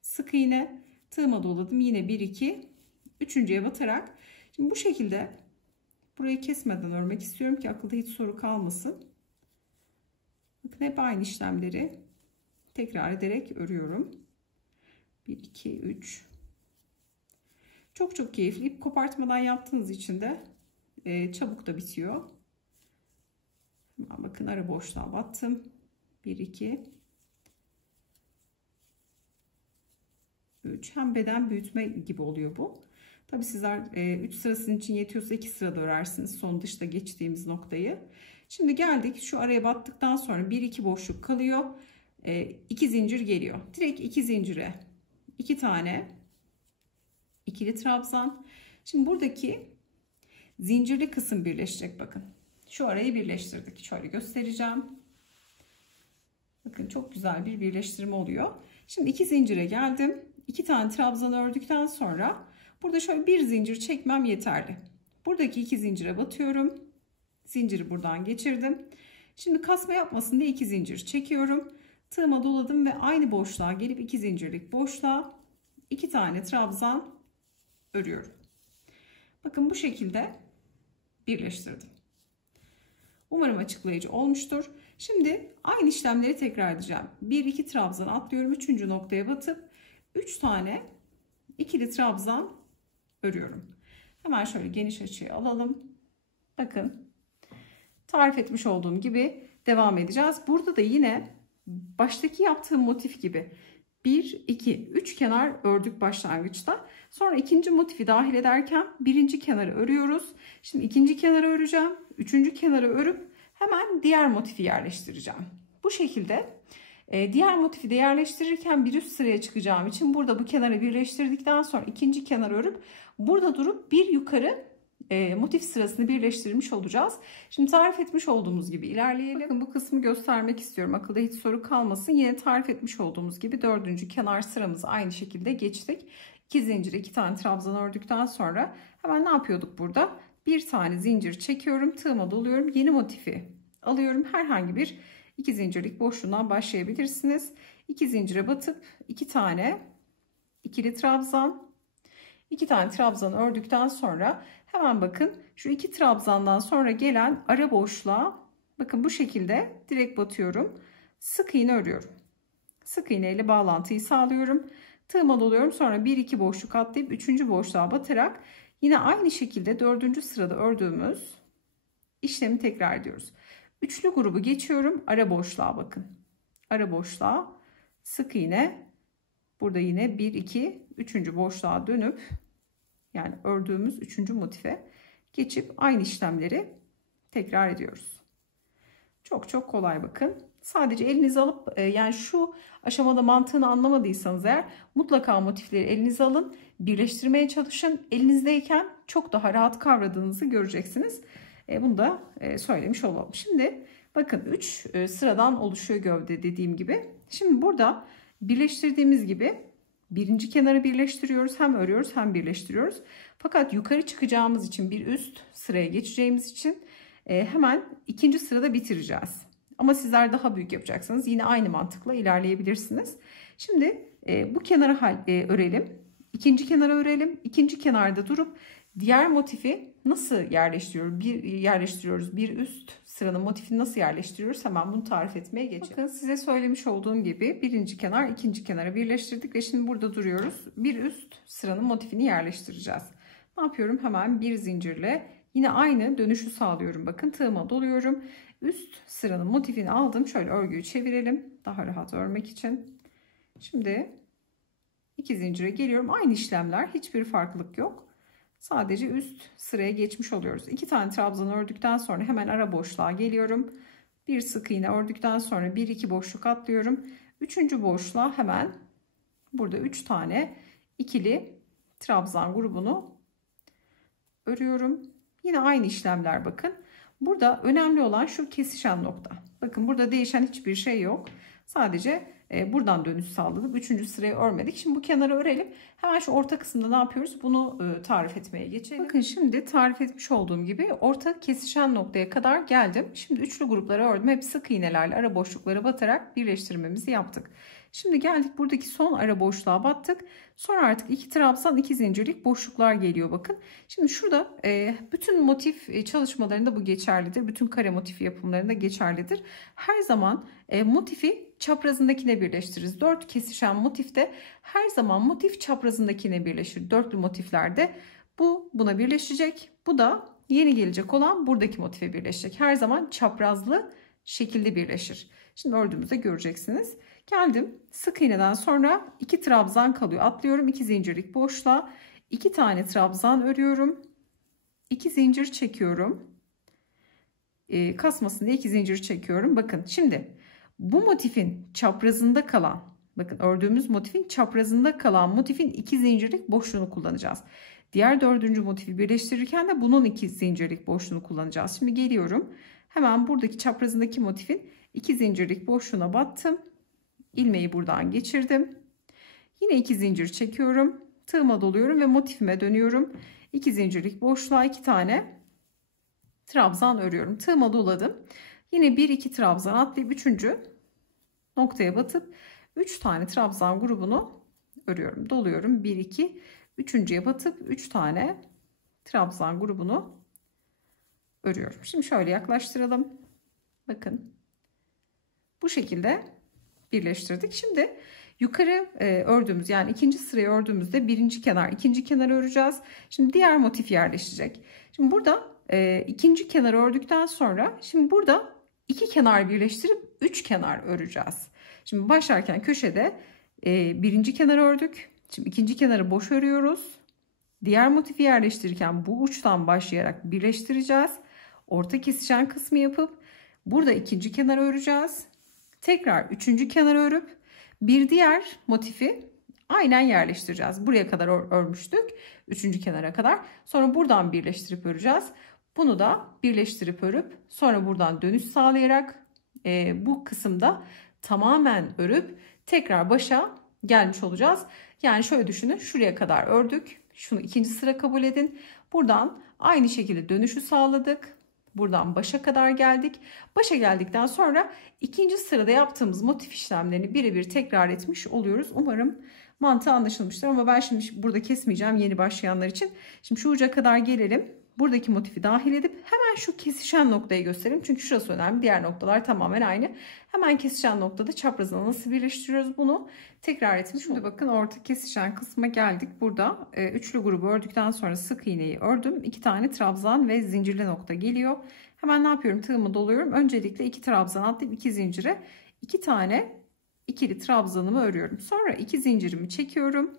Sık iğne. Tığıma doladım. Yine 1-2 üçüncüye batarak. Şimdi bu şekilde burayı kesmeden örmek istiyorum ki akılda hiç soru kalmasın. Bakın hep aynı işlemleri tekrar ederek örüyorum. 1-2 3. Çok keyifli. İp kopartmadan yaptığınız için de çabuk da bitiyor. Bakın ara boşluğa battım. 1-2 3. Hem beden büyütme gibi oluyor bu. Tabi sizler 3 sıra sizin için yetiyorsa 2 sırada örersiniz son dışta geçtiğimiz noktayı. Şimdi geldik şu araya battıktan sonra 1-2 boşluk kalıyor. 2 zincir geliyor. Direkt 2 zincire 2 tane ikili trabzan. Şimdi buradaki zincirli kısım birleşecek bakın. Şu arayı birleştirdik. Şöyle göstereceğim. Bakın çok güzel bir birleştirme oluyor. Şimdi 2 zincire geldim. 2 tane trabzan ördükten sonra burada şöyle bir zincir çekmem yeterli. Buradaki 2 zincire batıyorum. Zinciri buradan geçirdim. Şimdi kasma yapmasın diye 2 zincir çekiyorum. Tığıma doladım ve aynı boşluğa gelip 2 zincirlik boşluğa 2 tane trabzan örüyorum. Bakın bu şekilde birleştirdim. Umarım açıklayıcı olmuştur. Şimdi aynı işlemleri tekrar edeceğim. 1-2 trabzan atlıyorum. 3. noktaya batıp 3 tane ikili trabzan örüyorum. Hemen şöyle geniş açıya alalım. Bakın tarif etmiş olduğum gibi devam edeceğiz. Burada da yine baştaki yaptığım motif gibi 1, 2, 3 kenar ördük başlangıçta. Sonra ikinci motifi dahil ederken birinci kenarı örüyoruz. Şimdi ikinci kenarı öreceğim. Üçüncü kenarı örüp hemen diğer motifi yerleştireceğim. Bu şekilde diğer motifi de yerleştirirken bir üst sıraya çıkacağım için burada bu kenarı birleştirdikten sonra ikinci kenarı örüp burada durup bir yukarı motif sırasını birleştirmiş olacağız. Şimdi tarif etmiş olduğumuz gibi ilerleyelim. Bakın bu kısmı göstermek istiyorum. Akılda hiç soru kalmasın. Yine tarif etmiş olduğumuz gibi dördüncü kenar sıramızı aynı şekilde geçtik. 2 zincir 2 tane trabzan ördükten sonra hemen ne yapıyorduk burada? Bir tane zincir çekiyorum. Tığıma doluyorum. Yeni motifi alıyorum. Herhangi bir 2 zincirlik boşluğundan başlayabilirsiniz. 2 zincire batıp 2 tane ikili trabzan, 2 tane trabzan ördükten sonra hemen bakın şu 2 trabzandan sonra gelen ara boşluğa bakın bu şekilde direkt batıyorum. Sık iğne örüyorum. Sık iğne ile bağlantıyı sağlıyorum. Tığıma doluyorum. Sonra 1-2 boşluk atlayıp 3. boşluğa batarak yine aynı şekilde 4. sırada ördüğümüz işlemi tekrar ediyoruz. Üçlü grubu geçiyorum. Ara boşluğa bakın. Ara boşluğa sık iğne. Burada yine 1, 2, 3. boşluğa dönüp yani ördüğümüz 3. motife geçip aynı işlemleri tekrar ediyoruz. Çok çok kolay bakın. Sadece elinize alıp yani şu aşamada mantığını anlamadıysanız eğer mutlaka motifleri elinize alın. Birleştirmeye çalışın. Elinizdeyken çok daha rahat kavradığınızı göreceksiniz. Bunu da söylemiş olalım. Şimdi bakın 3 sıradan oluşuyor gövde dediğim gibi. Şimdi burada birleştirdiğimiz gibi birinci kenarı birleştiriyoruz. Hem örüyoruz hem birleştiriyoruz. Fakat yukarı çıkacağımız için bir üst sıraya geçeceğimiz için hemen ikinci sırada bitireceğiz. Ama sizler daha büyük yapacaksanız yine aynı mantıkla ilerleyebilirsiniz. Şimdi bu kenarı örelim. İkinci kenarı örelim. İkinci kenarda durup diğer motifi nasıl yerleştiriyoruz? Bir üst sıranın motifini nasıl yerleştiriyoruz? Hemen bunu tarif etmeye geçelim. Bakın size söylemiş olduğum gibi birinci kenar ikinci kenara birleştirdik ve şimdi burada duruyoruz. Bir üst sıranın motifini yerleştireceğiz. Ne yapıyorum? Hemen bir zincirle yine aynı dönüşü sağlıyorum. Bakın tığıma doluyorum. Üst sıranın motifini aldım. Şöyle örgüyü çevirelim. Daha rahat örmek için. Şimdi 2 zincire geliyorum. Aynı işlemler. Hiçbir farklılık yok. Sadece üst sıraya geçmiş oluyoruz. 2 tane trabzan ördükten sonra hemen ara boşluğa geliyorum. Bir sık iğne ördükten sonra 1-2 boşluk atlıyorum. 3. boşluğa hemen burada 3 tane ikili trabzan grubunu örüyorum. Yine aynı işlemler bakın. Burada önemli olan şu kesişen nokta. Bakın burada değişen hiçbir şey yok. Sadece buradan dönüş sağladık. 3. sırayı örmedik. Şimdi bu kenarı örelim. Hemen şu orta kısımda ne yapıyoruz? Bunu tarif etmeye geçelim. Bakın şimdi tarif etmiş olduğum gibi orta kesişen noktaya kadar geldim. Şimdi üçlü grupları ördüm. Hep sık iğnelerle ara boşluklara batarak birleştirmemizi yaptık. Şimdi geldik buradaki son ara boşluğa battık. Sonra artık 2 trabzan 2 zincirlik boşluklar geliyor bakın. Şimdi şurada bütün motif çalışmalarında bu geçerlidir. Bütün kare motifi yapımlarında geçerlidir. Her zaman motifi çaprazındakine birleştiririz. 4 kesişen motifte her zaman motif çaprazındakine birleşir. Dörtlü motiflerde bu buna birleşecek. Bu da yeni gelecek olan buradaki motife birleşecek. Her zaman çaprazlı şekilde birleşir. Şimdi ördüğümüzde göreceksiniz. Geldim. Sık iğneden sonra 2 trabzan kalıyor. Atlıyorum 2 zincirlik boşluğa. 2 tane trabzan örüyorum. 2 zincir çekiyorum. Kasmasın diye 2 zincir çekiyorum. Bakın şimdi bu motifin çaprazında kalan, bakın ördüğümüz motifin çaprazında kalan motifin 2 zincirlik boşluğunu kullanacağız. Diğer 4. motifi birleştirirken de bunun 2 zincirlik boşluğunu kullanacağız. Şimdi geliyorum. Hemen buradaki çaprazındaki motifin 2 zincirlik boşluğuna battım. İlmeği buradan geçirdim. Yine 2 zincir çekiyorum. Tığıma doluyorum ve motifime dönüyorum. 2 zincirlik boşluğa 2 tane trabzan örüyorum. Tığıma doladım. Yine 1-2 trabzan atlayıp 3. noktaya batıp 3 tane trabzan grubunu örüyorum. Doluyorum. 1 2 üçüncüye batıp 3 tane trabzan grubunu örüyorum. Şimdi şöyle yaklaştıralım. Bakın. Bu şekilde birleştirdik. Şimdi yukarı ördüğümüz, yani ikinci sırayı ördüğümüzde birinci kenar, ikinci kenar öreceğiz. Şimdi diğer motif yerleşecek. Şimdi burada ikinci kenar ördükten sonra şimdi burada iki kenar birleştirip üç kenar öreceğiz. Şimdi başlarken köşede birinci kenar ördük. Şimdi ikinci kenarı boş örüyoruz. Diğer motifi yerleştirirken bu uçtan başlayarak birleştireceğiz. Orta kesişen kısmı yapıp burada ikinci kenar öreceğiz. Tekrar üçüncü kenar örüp bir diğer motifi aynen yerleştireceğiz. Buraya kadar örmüştük. Üçüncü kenara kadar. Sonra buradan birleştirip öreceğiz. Bunu da birleştirip örüp sonra buradan dönüş sağlayarak bu kısımda tamamen örüp tekrar başa gelmiş olacağız. Yani şöyle düşünün. Şuraya kadar ördük. Şunu ikinci sıra kabul edin. Buradan aynı şekilde dönüşü sağladık. Buradan başa kadar geldik. Başa geldikten sonra ikinci sırada yaptığımız motif işlemlerini birebir tekrar etmiş oluyoruz. Umarım mantığı anlaşılmıştır ama ben şimdi burada kesmeyeceğim yeni başlayanlar için. Şimdi şu uca kadar gelelim. Buradaki motifi dahil edip hemen şu kesişen noktayı gösterelim. Çünkü şurası önemli. Diğer noktalar tamamen aynı. Hemen kesişen noktada çaprazına nasıl birleştiriyoruz bunu tekrar etmiş. Şimdi bakın orta kesişen kısma geldik. Burada üçlü grubu ördükten sonra sık iğneyi ördüm. 2 tane trabzan ve zincirli nokta geliyor. Hemen ne yapıyorum? Tığımı doluyorum. Öncelikle 2 trabzan atlayıp 2 zincire 2 tane ikili trabzanımı örüyorum. Sonra 2 zincirimi çekiyorum.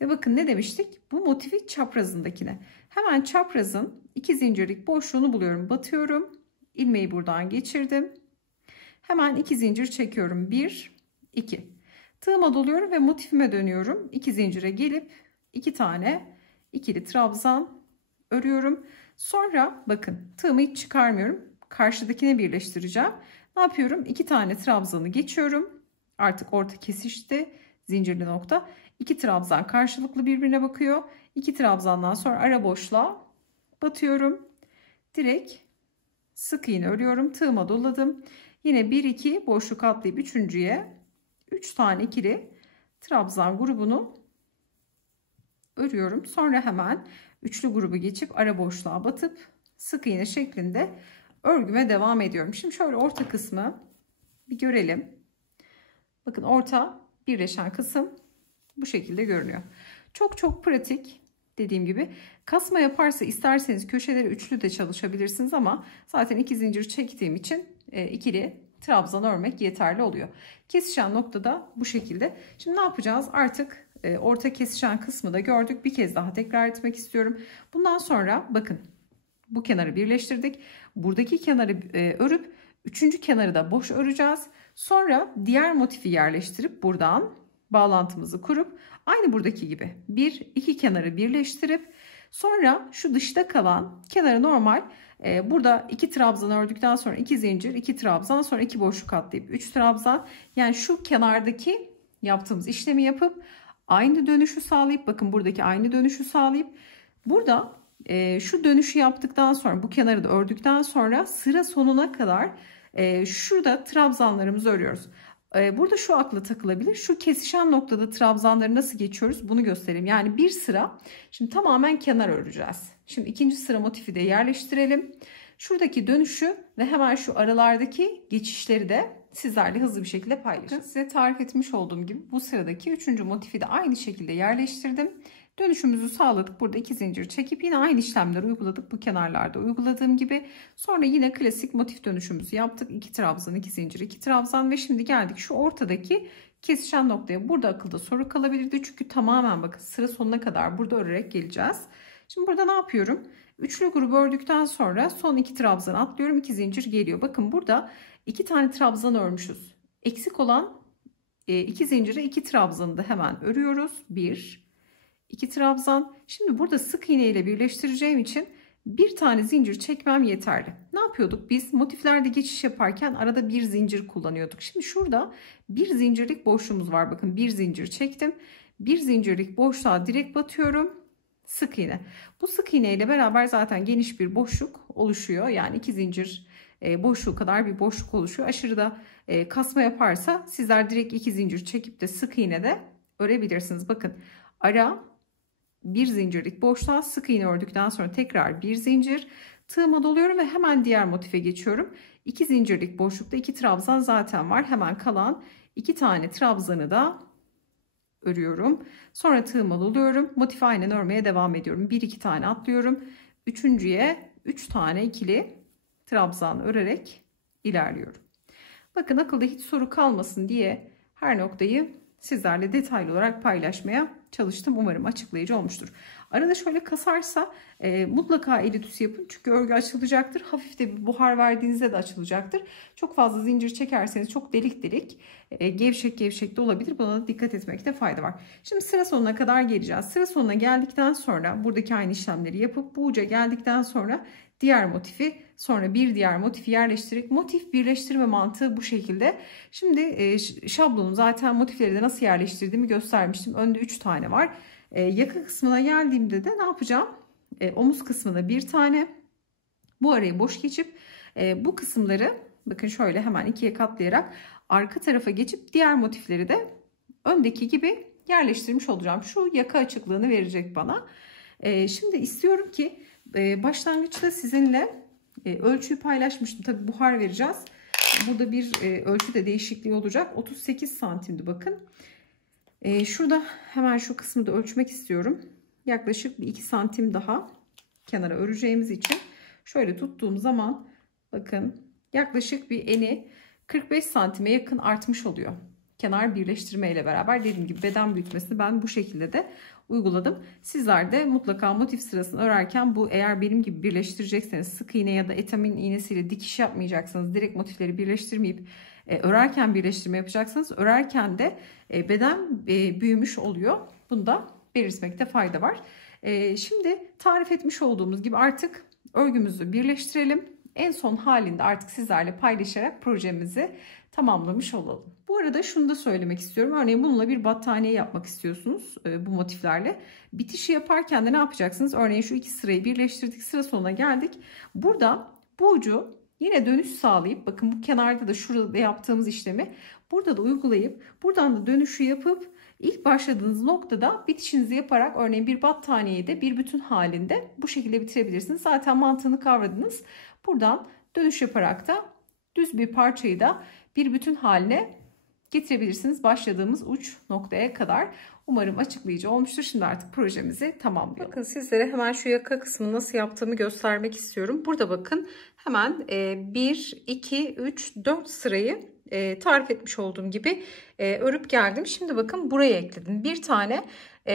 Ve bakın ne demiştik? Bu motifi çaprazındakine. Hemen çaprazın 2 zincirlik boşluğunu buluyorum. Batıyorum. İlmeği buradan geçirdim. Hemen 2 zincir çekiyorum. 1, 2. Tığıma doluyorum ve motifime dönüyorum. 2 zincire gelip 2 tane ikili trabzan örüyorum. Sonra bakın tığımı hiç çıkarmıyorum. Karşıdakine birleştireceğim. Ne yapıyorum? 2 tane trabzanı geçiyorum. Artık orta kesişti. Zincirli nokta. 2 trabzan karşılıklı birbirine bakıyor. 2 trabzandan sonra ara boşluğa batıyorum. Direkt sık iğne örüyorum. Tığıma doladım. Yine 1 2 boşluk atlayıp üçüncüye 3 tane ikili trabzan grubunu örüyorum. Sonra hemen üçlü grubu geçip ara boşluğa batıp sık iğne şeklinde örgüme devam ediyorum. Şimdi şöyle orta kısmı bir görelim. Bakın orta birleşen kısım bu şekilde görünüyor. Çok çok pratik. Dediğim gibi kasma yaparsa isterseniz köşeleri üçlü de çalışabilirsiniz ama zaten 2 zincir çektiğim için ikili trabzan örmek yeterli oluyor. Kesişen noktada bu şekilde. Şimdi ne yapacağız? Artık orta kesişen kısmı da gördük. Bir kez daha tekrar etmek istiyorum. Bundan sonra bakın bu kenarı birleştirdik. Buradaki kenarı örüp üçüncü kenarı da boş öreceğiz. Sonra diğer motifi yerleştirip buradan bağlantımızı kurup aynı buradaki gibi bir iki kenarı birleştirip sonra şu dışta kalan kenarı normal burada 2 trabzan ördükten sonra 2 zincir 2 trabzan sonra 2 boşluk atlayıp 3 trabzan, yani şu kenardaki yaptığımız işlemi yapıp aynı dönüşü sağlayıp bakın buradaki aynı dönüşü sağlayıp burada şu dönüşü yaptıktan sonra bu kenarı da ördükten sonra sıra sonuna kadar şurada trabzanlarımızı örüyoruz. Burada şu akla takılabilir. Şu kesişen noktada trabzanları nasıl geçiyoruz bunu göstereyim. Yani bir sıra şimdi tamamen kenar öreceğiz. Şimdi ikinci sıra motifi de yerleştirelim. Şuradaki dönüşü ve hemen şu aralardaki geçişleri de sizlerle hızlı bir şekilde paylaşacağım. Size tarif etmiş olduğum gibi bu sıradaki üçüncü motifi de aynı şekilde yerleştirdim. Dönüşümüzü sağladık. Burada 2 zincir çekip yine aynı işlemleri uyguladık. Bu kenarlarda uyguladığım gibi. Sonra yine klasik motif dönüşümüzü yaptık. 2 trabzan, 2 zincir, 2 trabzan ve şimdi geldik şu ortadaki kesişen noktaya. Burada akılda soru kalabilirdi. Çünkü tamamen bakın sıra sonuna kadar burada örerek geleceğiz. Şimdi burada ne yapıyorum? Üçlü grubu ördükten sonra son 2 trabzan atlıyorum. 2 zincir geliyor. Bakın burada 2 tane trabzan örmüşüz. Eksik olan 2 zincire 2 trabzanı da hemen örüyoruz. 1 2 trabzan. Şimdi burada sık iğne ile birleştireceğim için bir tane zincir çekmem yeterli. Ne yapıyorduk? Biz motiflerde geçiş yaparken arada bir zincir kullanıyorduk. Şimdi şurada bir zincirlik boşluğumuz var. Bakın bir zincir çektim. Bir zincirlik boşluğa direkt batıyorum. Sık iğne. Bu sık iğne ile beraber zaten geniş bir boşluk oluşuyor. Yani 2 zincir boşluğu kadar bir boşluk oluşuyor. Aşırı da kasma yaparsa sizler direkt 2 zincir çekip de sık iğne de örebilirsiniz. Bakın ara bir zincirlik boşluğa sık iğne ördükten sonra tekrar bir zincir, tığıma doluyorum ve hemen diğer motife geçiyorum. 2 zincirlik boşlukta 2 trabzan zaten var. Hemen kalan 2 tane trabzanı da örüyorum. Sonra tığıma doluyorum. Motifi aynen örmeye devam ediyorum. 1-2 tane atlıyorum. Üçüncüye 3 tane ikili trabzan örerek ilerliyorum. Bakın akılda hiç soru kalmasın diye her noktayı sizlerle detaylı olarak paylaşmaya çalıştım. Umarım açıklayıcı olmuştur. Arada şöyle kasarsa mutlaka el ütüsü yapın. Çünkü örgü açılacaktır. Hafif de bir buhar verdiğinizde de açılacaktır. Çok fazla zincir çekerseniz çok delik delik gevşek gevşek de olabilir. Buna da dikkat etmekte fayda var. Şimdi sıra sonuna kadar geleceğiz. Sıra sonuna geldikten sonra buradaki aynı işlemleri yapıp bu uca geldikten sonra diğer motifi, sonra bir diğer motifi yerleştirerek motif birleştirme mantığı bu şekilde. Şimdi şablonun zaten motifleri de nasıl yerleştirdiğimi göstermiştim. Önde 3 tane var. Yaka kısmına geldiğimde de ne yapacağım? Omuz kısmına bir tane, bu arayı boş geçip bu kısımları bakın şöyle hemen ikiye katlayarak arka tarafa geçip diğer motifleri de öndeki gibi yerleştirmiş olacağım. Şu yaka açıklığını verecek bana. Şimdi istiyorum ki başlangıçta sizinle ölçüyü paylaşmıştım. Tabi buhar vereceğiz. Burada bir ölçü de değişikliği olacak. 38 santimdi bakın. Şurada hemen şu kısmı da ölçmek istiyorum. Yaklaşık bir 2 santim daha kenara öreceğimiz için şöyle tuttuğum zaman bakın yaklaşık bir eni 45 santime yakın artmış oluyor. Kenar birleştirme ile beraber dediğim gibi beden büyütmesini ben bu şekilde de uyguladım. Sizler de mutlaka motif sırasını örerken bu, eğer benim gibi birleştirecekseniz, sık iğne ya da etamin iğnesiyle dikiş yapmayacaksanız, direkt motifleri birleştirmeyip örerken birleştirme yapacaksanız, örerken de beden büyümüş oluyor. Bunu da belirtmekte fayda var. Şimdi tarif etmiş olduğumuz gibi artık örgümüzü birleştirelim. En son halinde artık sizlerle paylaşarak projemizi tamamlamış olalım. Bu arada şunu da söylemek istiyorum. Örneğin bununla bir battaniye yapmak istiyorsunuz bu motiflerle. Bitişi yaparken de ne yapacaksınız? Örneğin şu iki sırayı birleştirdik. Sıra sonuna geldik. Burada bu ucu yine dönüş sağlayıp, bakın bu kenarda da şurada yaptığımız işlemi burada da uygulayıp, buradan da dönüşü yapıp ilk başladığınız noktada bitişinizi yaparak örneğin bir battaniyeyi de bir bütün halinde bu şekilde bitirebilirsiniz. Zaten mantığını kavradınız. Buradan dönüş yaparak da düz bir parçayı da bir bütün haline getirebilirsiniz başladığımız uç noktaya kadar. Umarım açıklayıcı olmuştur. Şimdi artık projemizi tamamlayalım. Bakın sizlere hemen şu yaka kısmını nasıl yaptığımı göstermek istiyorum. Burada bakın hemen 1, 2, 3, 4 sırayı tarif etmiş olduğum gibi örüp geldim. Şimdi bakın buraya ekledim. Bir tane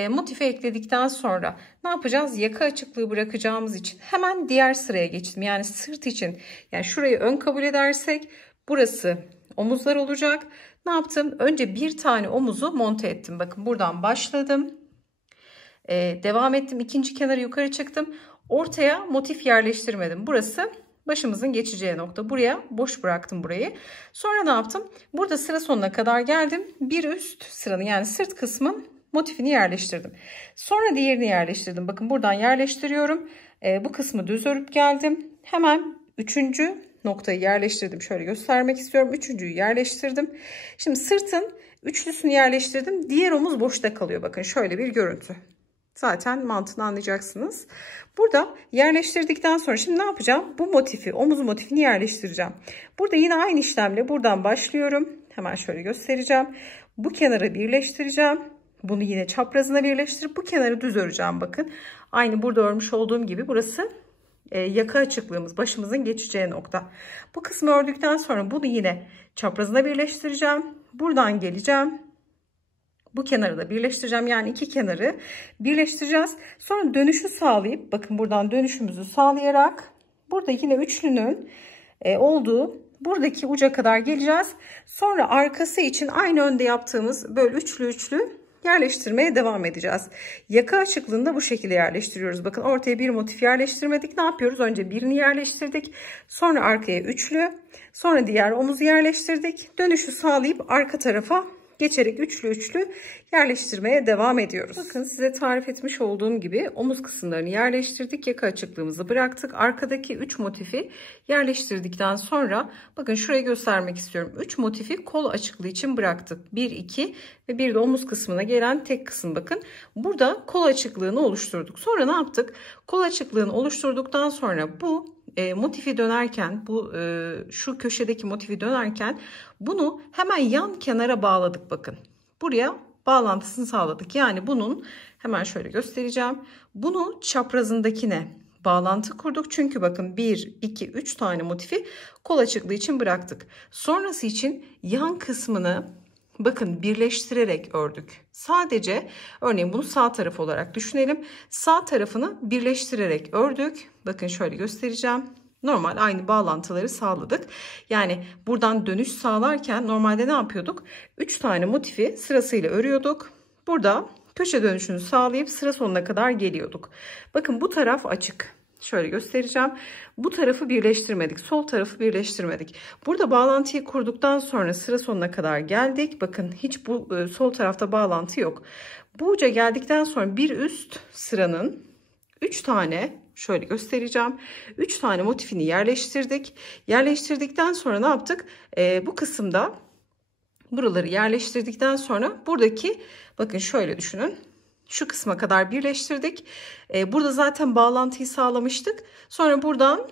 motife ekledikten sonra ne yapacağız? Yaka açıklığı bırakacağımız için hemen diğer sıraya geçtim. Yani sırt için, yani şurayı ön kabul edersek burası omuzlar olacak. Ne yaptım? Önce bir tane omuzu monte ettim. Bakın buradan başladım. Devam ettim. İkinci kenarı yukarı çıktım. Ortaya motif yerleştirmedim. Burası başımızın geçeceği nokta. Buraya boş bıraktım burayı. Sonra ne yaptım? Burada sıra sonuna kadar geldim. Bir üst sıranın, yani sırt kısmın motifini yerleştirdim. Sonra diğerini yerleştirdim. Bakın buradan yerleştiriyorum. Bu kısmı düz örüp geldim. Hemen üçüncü noktayı yerleştirdim. Şöyle göstermek istiyorum. Üçüncüyü yerleştirdim. Şimdi sırtın üçlüsünü yerleştirdim. Diğer omuz boşta kalıyor. Bakın şöyle bir görüntü. Zaten mantığını anlayacaksınız. Burada yerleştirdikten sonra şimdi ne yapacağım? Bu motifi, omuz motifini yerleştireceğim. Burada yine aynı işlemle buradan başlıyorum. Hemen şöyle göstereceğim. Bu kenarı birleştireceğim. Bunu yine çaprazına birleştirip bu kenarı düz öreceğim. Bakın aynı burada örmüş olduğum gibi burası yaka açıklığımız, başımızın geçeceği nokta. Bu kısmı ördükten sonra bunu yine çaprazına birleştireceğim. Buradan geleceğim. Bu kenarı da birleştireceğim. Yani iki kenarı birleştireceğiz. Sonra dönüşü sağlayıp, bakın buradan dönüşümüzü sağlayarak burada yine üçlünün olduğu buradaki uca kadar geleceğiz. Sonra arkası için aynı önde yaptığımız böyle üçlü yerleştirmeye devam edeceğiz. Yaka açıklığını da bu şekilde yerleştiriyoruz. Bakın ortaya bir motif yerleştirmedik. Ne yapıyoruz? Önce birini yerleştirdik. Sonra arkaya üçlü. Sonra diğer omuzu yerleştirdik. Dönüşü sağlayıp arka tarafa geçerek üçlü üçlü yerleştirmeye devam ediyoruz. Bakın size tarif etmiş olduğum gibi omuz kısımlarını yerleştirdik. Yaka açıklığımızı bıraktık. Arkadaki 3 motifi yerleştirdikten sonra bakın şuraya göstermek istiyorum. 3 motifi kol açıklığı için bıraktık. 1, 2 ve bir de omuz kısmına gelen tek kısım bakın. Burada kol açıklığını oluşturduk. Sonra ne yaptık? Kol açıklığını oluşturduktan sonra bu motifi dönerken şu köşedeki motifi dönerken bunu hemen yan kenara bağladık bakın. Buraya bağlantısını sağladık. Yani bunun hemen şöyle göstereceğim. Bunu çaprazındakine bağlantı kurduk. Çünkü bakın 1, 2, 3 tane motifi kol açıklığı için bıraktık. Sonrası için yan kısmını bakın birleştirerek ördük. Sadece örneğin bunu sağ taraf olarak düşünelim. Sağ tarafını birleştirerek ördük. Bakın şöyle göstereceğim. Normal aynı bağlantıları sağladık. Yani buradan dönüş sağlarken normalde ne yapıyorduk? 3 tane motifi sırasıyla örüyorduk. Burada köşe dönüşünü sağlayıp sıra sonuna kadar geliyorduk. Bakın bu taraf açık. Şöyle göstereceğim. Bu tarafı birleştirmedik. Sol tarafı birleştirmedik. Burada bağlantıyı kurduktan sonra sıra sonuna kadar geldik. Bakın hiç bu sol tarafta bağlantı yok. Bu uca geldikten sonra bir üst sıranın 3 tane şöyle göstereceğim. 3 tane motifini yerleştirdik. Yerleştirdikten sonra ne yaptık? Bu kısımda buraları yerleştirdikten sonra buradaki bakın şöyle düşünün. Şu kısma kadar birleştirdik. Burada zaten bağlantıyı sağlamıştık. Sonra buradan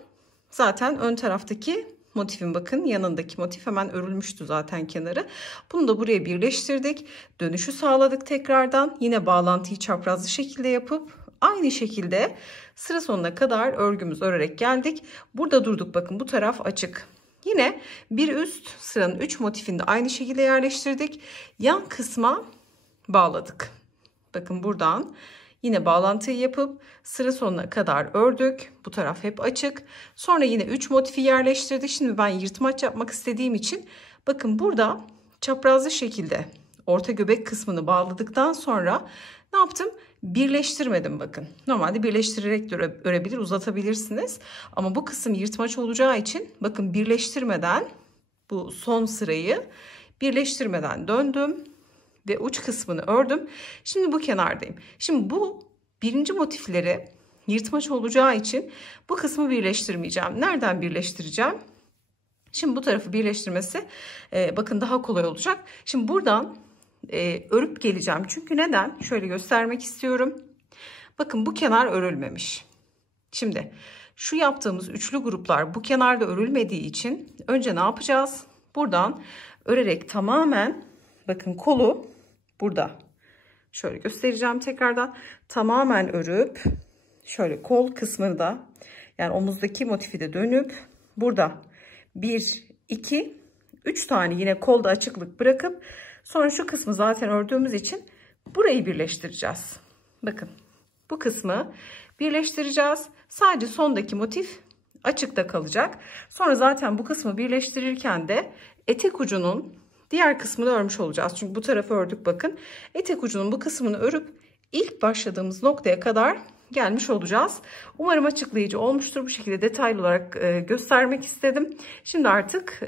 zaten ön taraftaki motifin bakın yanındaki motif hemen örülmüştü zaten kenarı. Bunu da buraya birleştirdik. Dönüşü sağladık tekrardan. Yine bağlantıyı çaprazlı şekilde yapıp aynı şekilde sıra sonuna kadar örgümüz örerek geldik. Burada durduk bakın bu taraf açık. Yine bir üst sıranın 3 motifini de aynı şekilde yerleştirdik. Yan kısma bağladık. Bakın buradan yine bağlantıyı yapıp sıra sonuna kadar ördük. Bu taraf hep açık. Sonra yine 3 motifi yerleştirdik. Şimdi ben yırtmaç yapmak istediğim için bakın burada çaprazlı şekilde orta göbek kısmını bağladıktan sonra ne yaptım? Birleştirmedim bakın. Normalde birleştirerek de örebilir, uzatabilirsiniz. Ama bu kısım yırtmaç olacağı için bakın birleştirmeden bu son sırayı birleştirmeden döndüm ve uç kısmını ördüm. Şimdi bu kenardayım. Şimdi bu birinci motifleri yırtmaç olacağı için bu kısmı birleştirmeyeceğim. Nereden birleştireceğim? Şimdi bu tarafı birleştirmesi bakın daha kolay olacak. Şimdi buradan örüp geleceğim. Çünkü neden? Şöyle göstermek istiyorum. Bakın bu kenar örülmemiş. Şimdi şu yaptığımız üçlü gruplar bu kenarda örülmediği için önce ne yapacağız? Buradan örerek tamamen bakın kolu burada. Şöyle göstereceğim tekrardan. Tamamen örüp şöyle kol kısmını da yani omuzdaki motifi de dönüp burada 1, 2, 3 tane yine kolda açıklık bırakıp sonra şu kısmı zaten ördüğümüz için burayı birleştireceğiz. Bakın bu kısmı birleştireceğiz. Sadece sondaki motif açıkta kalacak. Sonra zaten bu kısmı birleştirirken de etek ucunun diğer kısmını örmüş olacağız. Çünkü bu tarafı ördük bakın. Etek ucunun bu kısmını örüp ilk başladığımız noktaya kadar gelmiş olacağız. Umarım açıklayıcı olmuştur. Bu şekilde detaylı olarak göstermek istedim. Şimdi artık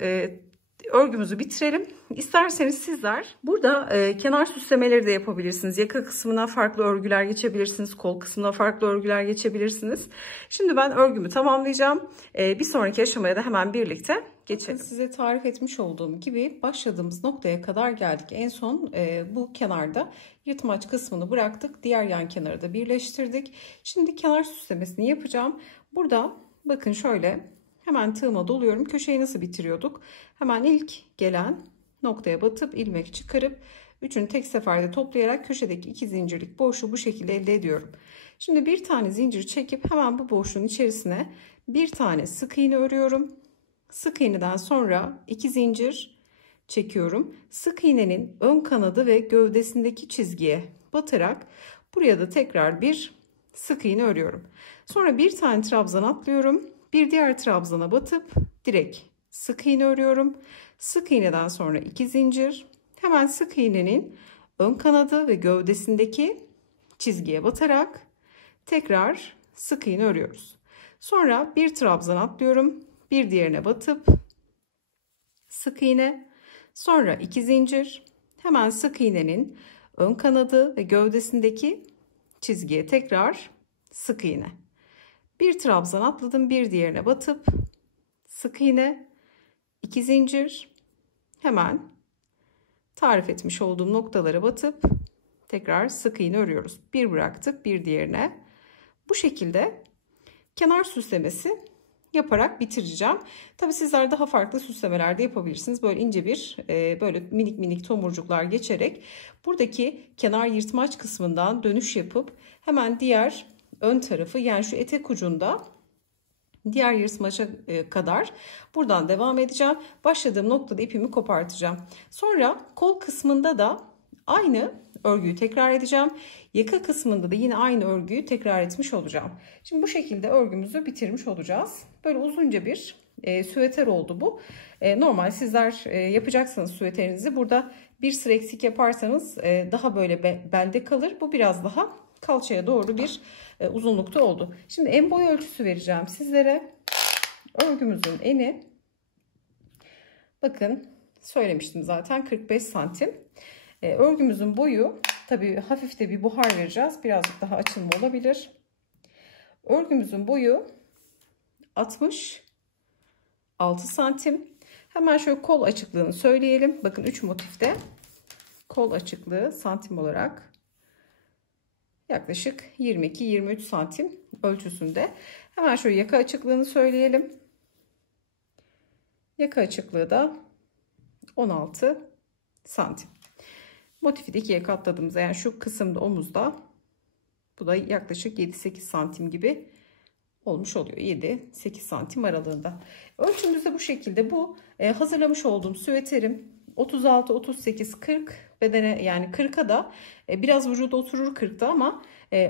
örgümüzü bitirelim. İsterseniz sizler burada kenar süslemeleri de yapabilirsiniz. Yaka kısmına farklı örgüler geçebilirsiniz. Kol kısmına farklı örgüler geçebilirsiniz. Şimdi ben örgümü tamamlayacağım. Bir sonraki aşamaya da hemen birlikte geçelim. Size tarif etmiş olduğum gibi başladığımız noktaya kadar geldik. En son bu kenarda yırtmaç kısmını bıraktık. Diğer yan kenarı da birleştirdik. Şimdi kenar süslemesini yapacağım. Burada bakın şöyle hemen tığıma doluyorum. Köşeyi nasıl bitiriyorduk? Hemen ilk gelen noktaya batıp ilmek çıkarıp üçünü tek seferde toplayarak köşedeki 2 zincirlik boşluğu bu şekilde elde ediyorum. Şimdi bir tane zincir çekip hemen bu boşluğun içerisine bir tane sık iğne örüyorum. Sık iğneden sonra 2 zincir çekiyorum. Sık iğnenin ön kanadı ve gövdesindeki çizgiye batarak buraya da tekrar bir sık iğne örüyorum. Sonra bir tane trabzan atlıyorum. Bir diğer trabzana batıp direkt sık iğne örüyorum. Sık iğneden sonra 2 zincir. Hemen sık iğnenin ön kanadı ve gövdesindeki çizgiye batarak tekrar sık iğne örüyoruz. Sonra bir trabzan atlıyorum. Bir diğerine batıp sık iğne. Sonra 2 zincir. Hemen sık iğnenin ön kanadı ve gövdesindeki çizgiye tekrar sık iğne. Bir trabzan atladım, bir diğerine batıp sık iğne, 2 zincir, hemen tarif etmiş olduğum noktalara batıp tekrar sık iğne örüyoruz. Bir bıraktık, bir diğerine. Bu şekilde kenar süslemesi yaparak bitireceğim. Tabii sizler daha farklı süslemeler de yapabilirsiniz. Böyle ince bir böyle minik minik tomurcuklar geçerek buradaki kenar yırtmaç kısmından dönüş yapıp hemen diğer ön tarafı, yani şu etek ucunda diğer yırtmaça kadar buradan devam edeceğim. Başladığım noktada ipimi kopartacağım. Sonra kol kısmında da aynı örgüyü tekrar edeceğim. Yaka kısmında da yine aynı örgüyü tekrar etmiş olacağım. Şimdi bu şekilde örgümüzü bitirmiş olacağız. Böyle uzunca bir süveter oldu bu. Normal sizler yapacaksanız süveterinizi burada bir sıra eksik yaparsanız daha böyle belde kalır. Bu biraz daha kalçaya doğru bir uzunlukta oldu. Şimdi en boy ölçüsü vereceğim sizlere. Örgümüzün eni, bakın söylemiştim zaten, 45 santim. Örgümüzün boyu, tabii hafif de bir buhar vereceğiz. Birazcık daha açılma olabilir. Örgümüzün boyu 66 santim. Hemen şöyle kol açıklığını söyleyelim. Bakın 3 motifte kol açıklığı santim olarak yaklaşık 22-23 santim ölçüsünde. Hemen şöyle yaka açıklığını söyleyelim. Yaka açıklığı da 16 santim. Motifi de ikiye katladığımızda, yani şu kısımda omuzda, bu da yaklaşık 7-8 santim gibi olmuş oluyor. 7-8 santim aralığında. Ölçümüz de bu şekilde. Bu hazırlamış olduğum süveterim 36, 38, 40 bedene, yani 40'a da biraz vücuda oturur 40'da, ama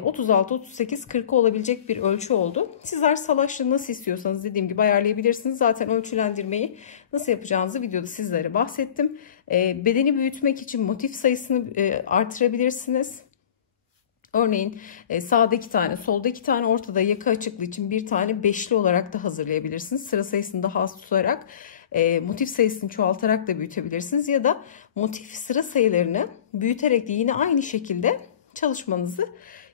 36, 38, 40 olabilecek bir ölçü oldu. Sizler salaşlığı nasıl istiyorsanız dediğim gibi ayarlayabilirsiniz. Zaten ölçülendirmeyi nasıl yapacağınızı videoda sizlere bahsettim. Bedeni büyütmek için motif sayısını artırabilirsiniz. Örneğin sağda 2 tane, solda 2 tane, ortada yaka açıklığı için bir tane beşli olarak da hazırlayabilirsiniz. Sıra sayısını daha az tutarak, motif sayısını çoğaltarak da büyütebilirsiniz. Ya da motif sıra sayılarını büyüterek de yine aynı şekilde çalışmanızı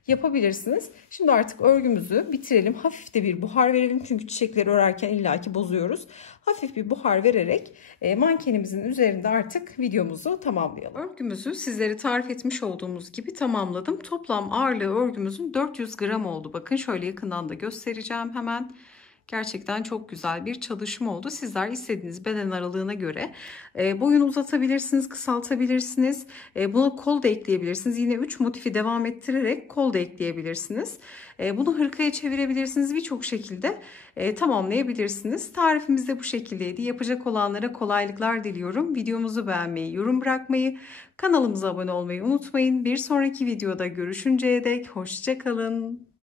yapabilirsiniz. Şimdi artık örgümüzü bitirelim. Hafif de bir buhar verelim. Çünkü çiçekleri örerken illaki bozuyoruz. Hafif bir buhar vererek mankenimizin üzerinde artık videomuzu tamamlayalım. Örgümüzü sizlere tarif etmiş olduğumuz gibi tamamladım. Toplam ağırlığı örgümüzün 400 gram oldu. Bakın şöyle yakından da göstereceğim hemen. Gerçekten çok güzel bir çalışma oldu. Sizler istediğiniz beden aralığına göre boyunu uzatabilirsiniz, kısaltabilirsiniz. Buna kol da ekleyebilirsiniz. Yine 3 motifi devam ettirerek kol da ekleyebilirsiniz. Bunu hırkaya çevirebilirsiniz. Birçok şekilde tamamlayabilirsiniz. Tarifimiz de bu şekildeydi. Yapacak olanlara kolaylıklar diliyorum. Videomuzu beğenmeyi, yorum bırakmayı, kanalımıza abone olmayı unutmayın. Bir sonraki videoda görüşünceye dek hoşça kalın.